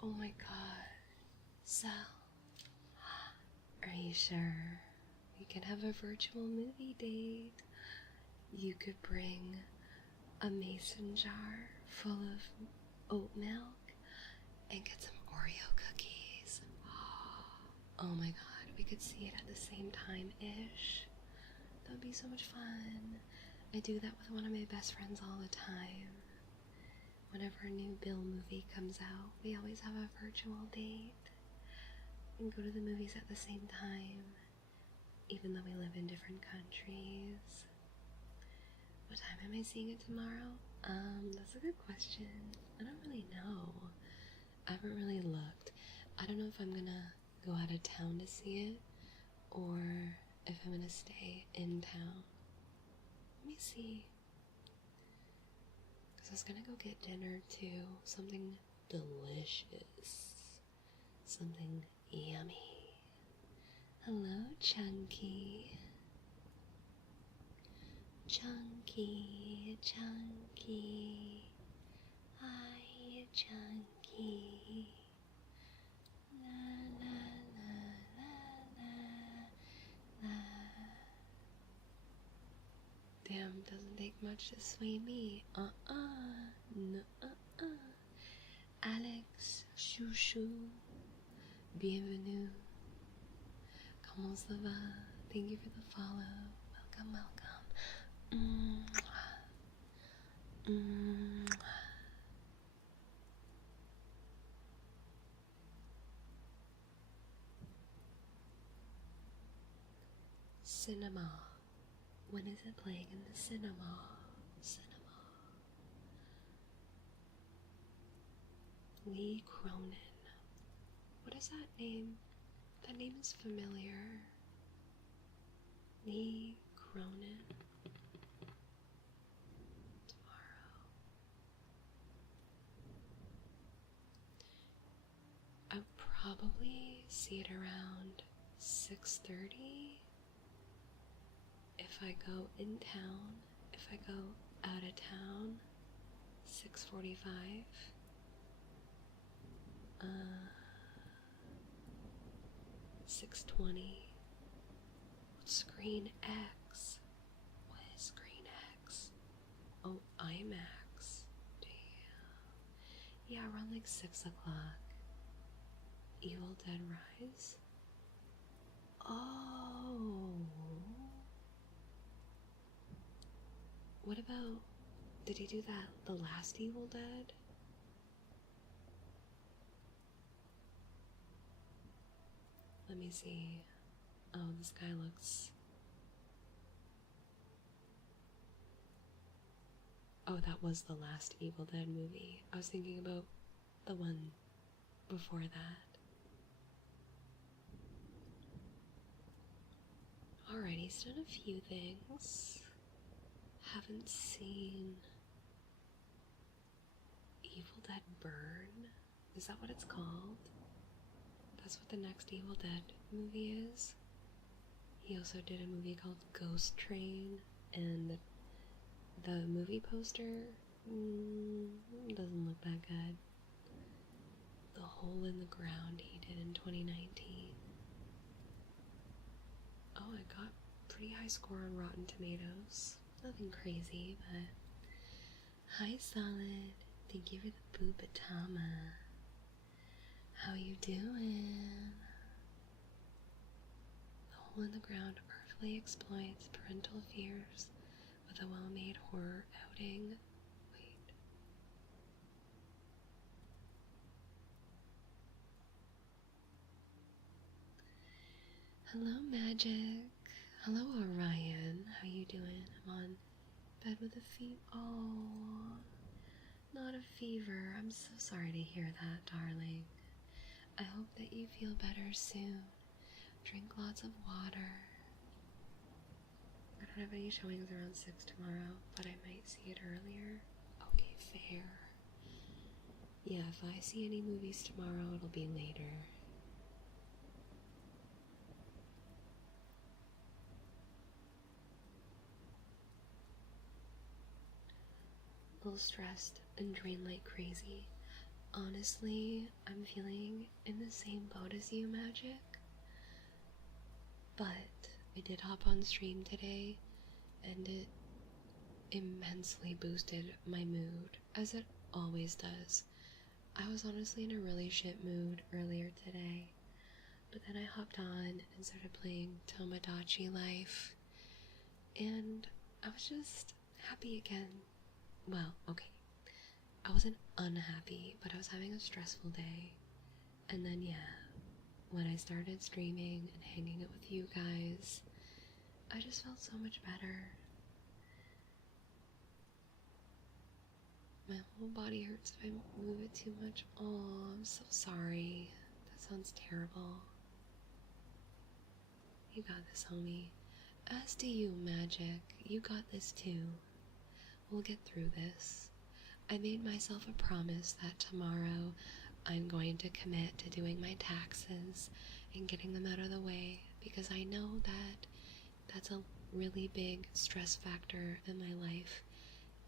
Oh my god. Sal, are you sure we can have a virtual movie date? You could bring a mason jar full of oat milk and get some Oreo cookies. Oh my god, we could see it at the same time-ish. That would be so much fun. I do that with one of my best friends all the time. Whenever a new Bill movie comes out, we always have a virtual date and go to the movies at the same time, even though we live in different countries. What time am I seeing it tomorrow? That's a good question. I don't really know. I haven't really looked. I don't know if I'm gonna go out of town to see it or if I'm gonna stay in town. Let me see. I was gonna go get dinner too. Something delicious. Something yummy. Hello, Chunky. Chunky, Chunky. Hi, Chunky. La la la la la la. Damn, doesn't take much to sway me. No, Alex, chouchou, bienvenue. Comment ça va? Thank you for the follow. Welcome, welcome. Cinema. When is it playing in the cinema? Cinema. Lee Cronin. What is that name? That name is familiar. Lee Cronin. Tomorrow. I'll probably see it around 6:30. If I go in town, if I go out of town, 6:45. 6:20. Screen X. What is Screen X? Oh, IMAX. Damn. Yeah, around like 6 o'clock. Evil Dead Rise. Oh. What about, did he do that, the last Evil Dead? Let me see. Oh, this guy looks... Oh, that was the last Evil Dead movie. I was thinking about the one before that. Alrighty, he's done a few things. Haven't seen Evil Dead Burn. Is that what it's called? That's what the next Evil Dead movie is. He also did a movie called Ghost Train, and the movie poster doesn't look that good. The Hole in the Ground he did in 2019. Oh, it got pretty high score on Rotten Tomatoes. Nothing crazy, but... Hi, Solid. Thank you for the Boobatama. How you doing? The Hole in the Ground artfully exploits parental fears with a well-made horror outing. Wait. Hello, Magic. Hello, Orion. How you doing? I'm on bed with a fever. Oh, not a fever. I'm so sorry to hear that, darling. I hope that you feel better soon. Drink lots of water. I don't have any showings around 6 tomorrow, but I might see it earlier. Okay, fair. Yeah, if I see any movies tomorrow, it'll be later. A little stressed and drained like crazy. Honestly, I'm feeling in the same boat as you, Magic. But I did hop on stream today, and it immensely boosted my mood, as it always does. I was honestly in a really shit mood earlier today, but then I hopped on and started playing Tomodachi Life, and I was just happy again. Well, okay, I wasn't unhappy, but I was having a stressful day. And then, yeah, when I started streaming and hanging out with you guys, I just felt so much better. My whole body hurts if I move it too much. Oh, I'm so sorry. That sounds terrible. You got this, homie. As do you, Magic. You got this too. We'll get through this. I made myself a promise that tomorrow I'm going to commit to doing my taxes and getting them out of the way, because I know that that's a really big stress factor in my life,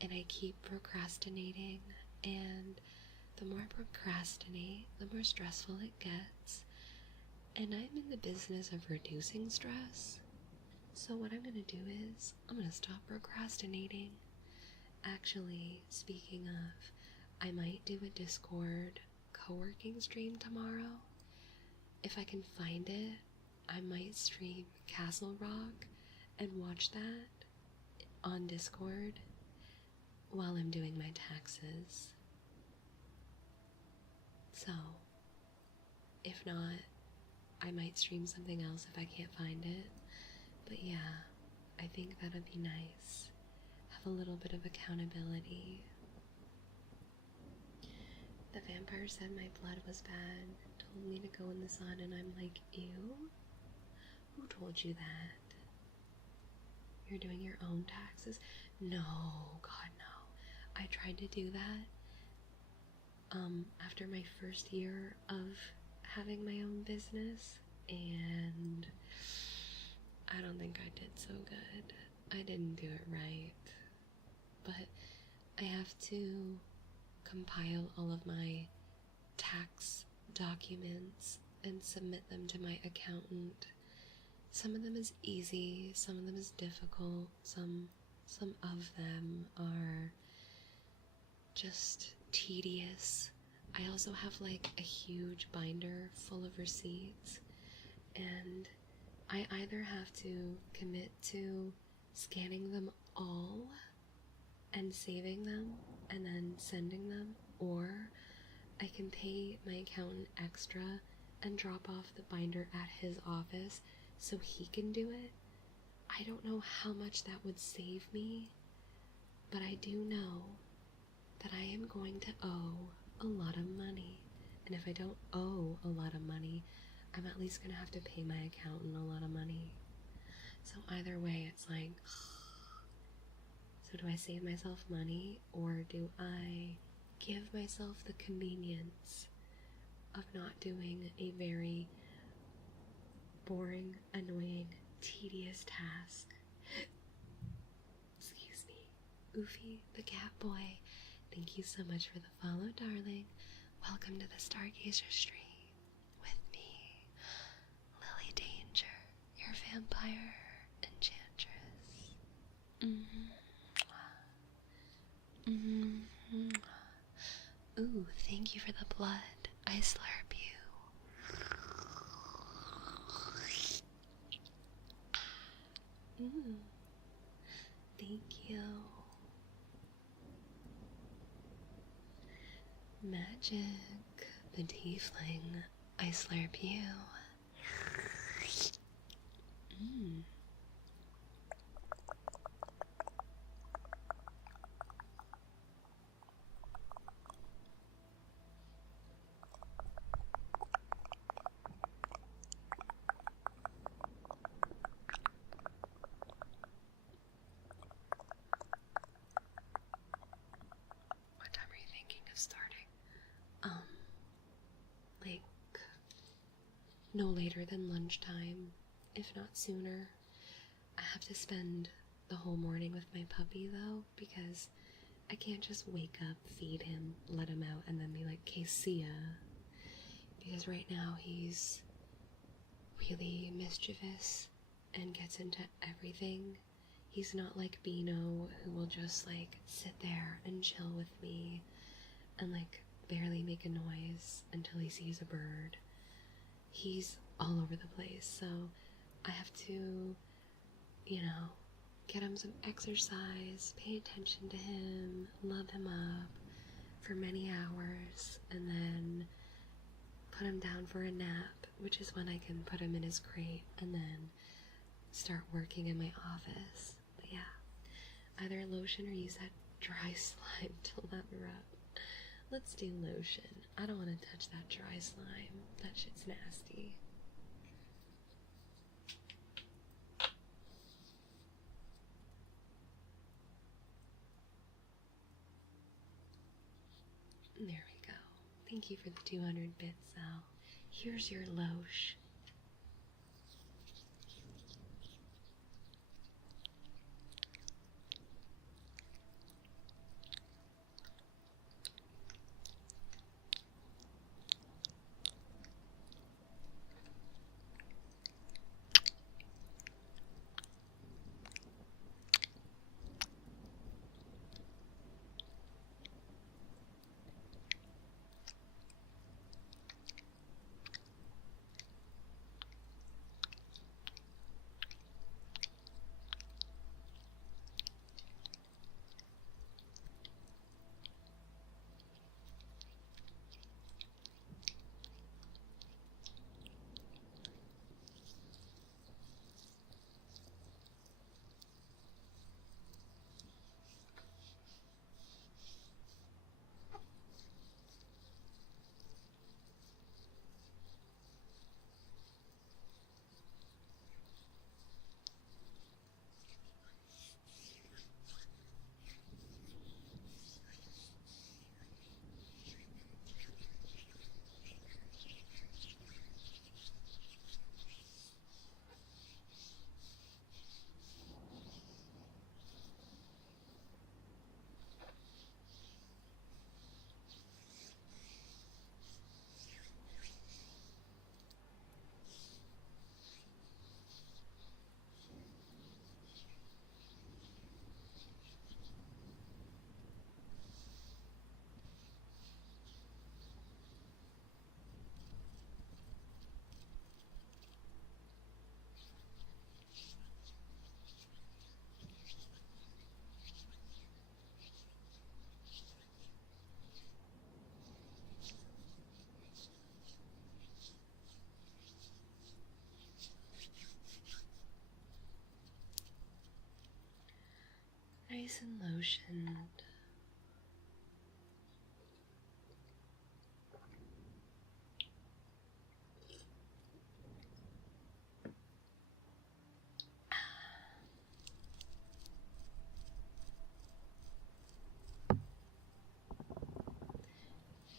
and I keep procrastinating, and the more I procrastinate, the more stressful it gets, and I'm in the business of reducing stress. So what I'm going to do is I'm going to stop procrastinating. Actually, speaking of, I might do a Discord co-working stream tomorrow. If I can find it, I might stream Castle Rock and watch that on Discord while I'm doing my taxes. So, if not, I might stream something else if I can't find it. But yeah, I think that'd be nice. Have a little bit of accountability. The vampire said my blood was bad, told me to go in the sun, and I'm like, ew? Who told you that? You're doing your own taxes? No, God, no. I tried to do that after my first year of having my own business, and I don't think I did so good. I didn't do it right. But I have to compile all of my tax documents and submit them to my accountant. Some of them is easy, some of them is difficult, some of them are just tedious. I also have like a huge binder full of receipts, and I either have to commit to scanning them all and saving them and then sending them, or I can pay my accountant extra and drop off the binder at his office so he can do it. I don't know how much that would save me, but I do know that I am going to owe a lot of money, and if I don't owe a lot of money, I'm at least going to have to pay my accountant a lot of money. So So do I save myself money, or do I give myself the convenience of not doing a very boring, annoying, tedious task? Excuse me. Oofy, the cat boy, thank you so much for the follow, darling. Welcome to the Stargazer stream with me, Lily Danger, your vampire enchantress. Ooh, thank you for the blood. I slurp you. Thank you. Magic, the tiefling. I slurp you. What time are you thinking of starting? Like, no later than lunchtime, if not sooner. I have to spend the whole morning with my puppy, though, because I can't just wake up, feed him, let him out, and then be like, "Okay, see ya." Because right now he's really mischievous and gets into everything. He's not like Beano, who will just like sit there and chill with me and like barely make a noise until he sees a bird. He's all over the place, so I have to, get him some exercise, pay attention to him, love him up for many hours, and then put him down for a nap, which is when I can put him in his crate and then start working in my office. But yeah, either lotion or use that dry slime to lather up. Let's do lotion. I don't want to touch that dry slime. That shit's nasty. There we go. Thank you for the 200 bits, Sal. Here's your lotion. Nice and lotioned.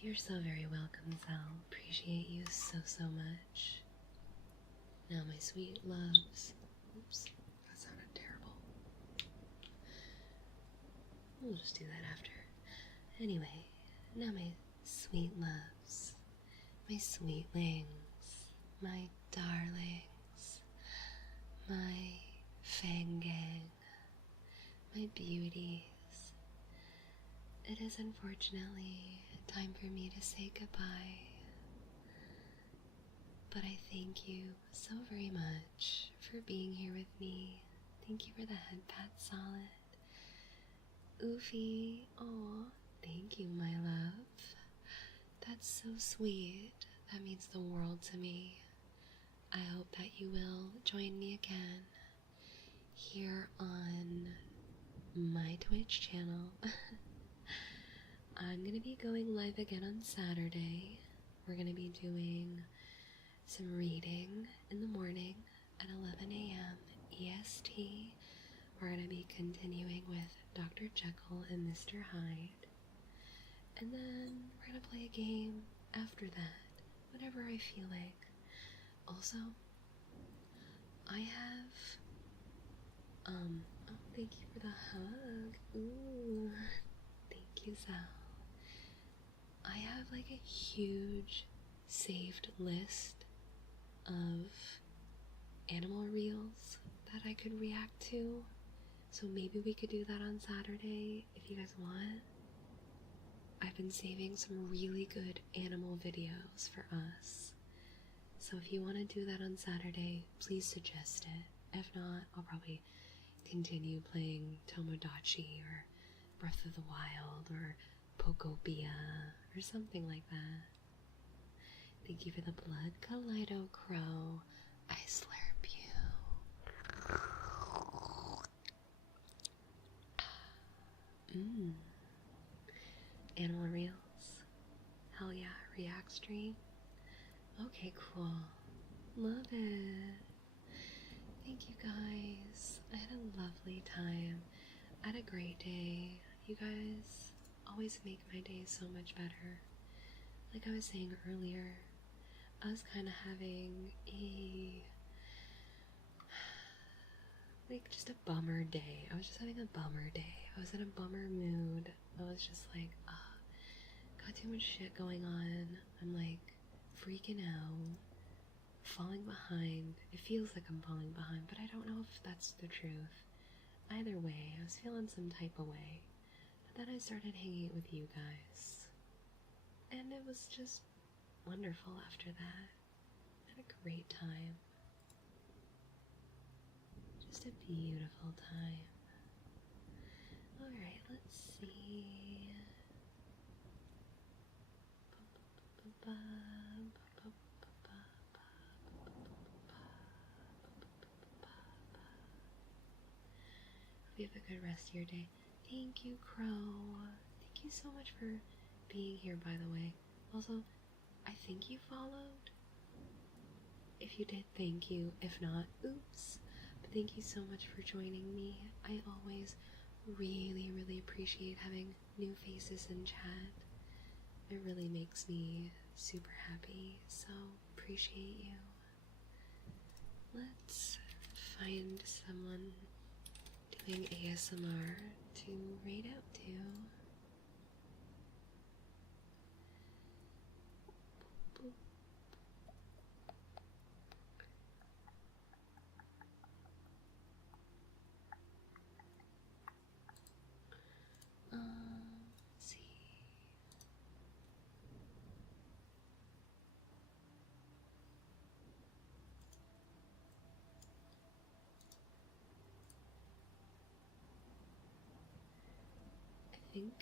You're so very welcome, Sal. Appreciate you so, so much. Now, my sweet loves. Oops, that sounded terrible. We'll just do that after. Anyway, now my sweet loves, my sweetlings, my darlings, my fang gang, my beauties. It is unfortunately time for me to say goodbye. But I thank you so very much for being here with me. Thank you for the head pat, Solid. Oofy, oh, thank you, my love. That's so sweet. That means the world to me. I hope that you will join me again here on my Twitch channel. I'm going to be going live again on Saturday. We're going to be doing some reading in the morning at 11 a.m. EST. We're going to be continuing with Dr. Jekyll and Mr. Hyde. And then we're going to play a game after that, whenever I feel like. Also, I have, oh, thank you for the hug. Ooh, thank you, Sal. I have like a huge saved list of animal reels that I could react to. So maybe we could do that on Saturday if you guys want. I've been saving some really good animal videos for us. So if you want to do that on Saturday, please suggest it. If not, I'll probably continue playing Tomodachi or Breath of the Wild or Pokopia or something like that. Thank you for the blood, Kaleido Crow. I slurp you. Animal reels. Hell yeah, react stream. Okay, cool. Love it. Thank you guys. I had a lovely time. I had a great day. You guys always make my day so much better. Like I was saying earlier, I was kind of having just a bummer day. I was just having a bummer day. I was in a bummer mood. I was just like, got too much shit going on. I'm like freaking out, falling behind. It feels like I'm falling behind, but I don't know if that's the truth. Either way, I was feeling some type of way. But then I started hanging out with you guys. And it was just wonderful after that. I had a great time. Just a beautiful time. Alright, let's see. Hope you have a good rest of your day. Thank you, Crow. Thank you so much for being here, by the way. Also, I think you followed. If you did, thank you. If not, oops. But thank you so much for joining me. I always really, really appreciate having new faces in chat. It really makes me super happy, so appreciate you. Let's find someone doing ASMR to read out to. Let's see. I think.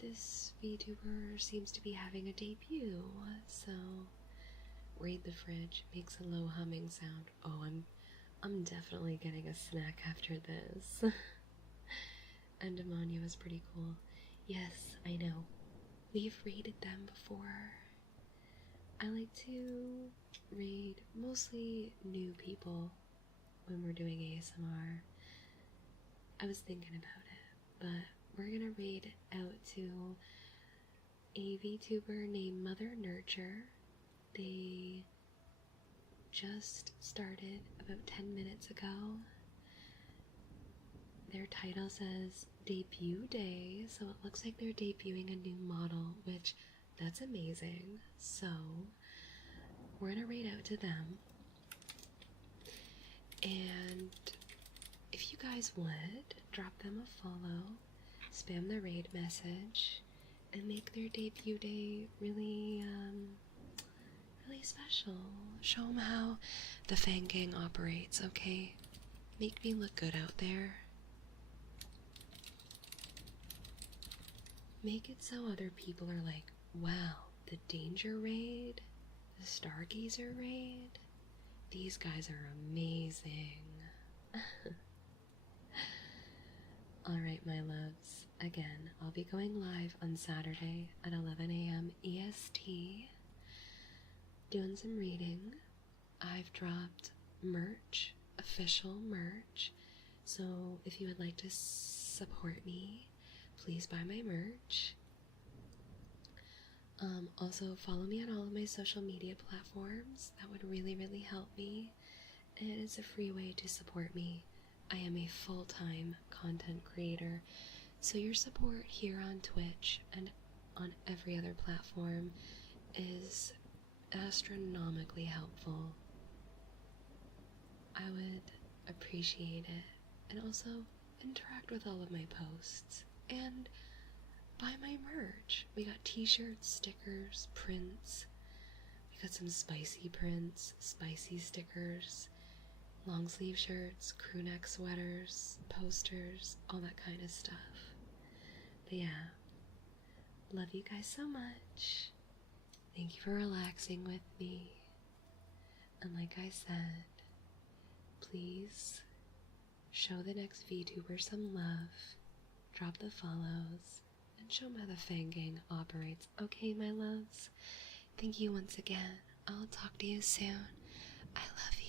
This VTuber seems to be having a debut, so Raid the Fridge makes a low humming sound. Oh, I'm definitely getting a snack after this. And Demonio is pretty cool. Yes, I know. we've raided them before. I like to raid mostly new people when we're doing ASMR. I was thinking about it, but we're gonna raid out to a VTuber named Mother Nurture. They just started about 10 minutes ago. Their title says debut day, so it looks like they're debuting a new model, which that's amazing. So we're gonna raid out to them, and if you guys would drop them a follow, spam the raid message, and make their debut day really really special. Show them how the Fang Gang operates, okay? Make me look good out there. Make it so other people are like, wow, the Danger Raid, the Stargazer Raid, these guys are amazing. Alright, my loves, again, I'll be going live on Saturday at 11 a.m. EST, doing some reading. I've dropped merch, official merch, so if you would like to support me, please buy my merch. Also, follow me on all of my social media platforms. That would really, really help me. And it's a free way to support me. I am a full-time content creator, so your support here on Twitch and on every other platform is astronomically helpful. I would appreciate it, and also interact with all of my posts and buy my merch. We got t-shirts, stickers, prints. We got some spicy prints, spicy stickers, long sleeve shirts, crew neck sweaters, posters, all that kind of stuff. But yeah, love you guys so much. Thank you for relaxing with me. And like I said, please show the next VTuber some love, drop the follows, and show them how the Fang Gang operates. Okay, my loves? Thank you once again. I'll talk to you soon. I love you.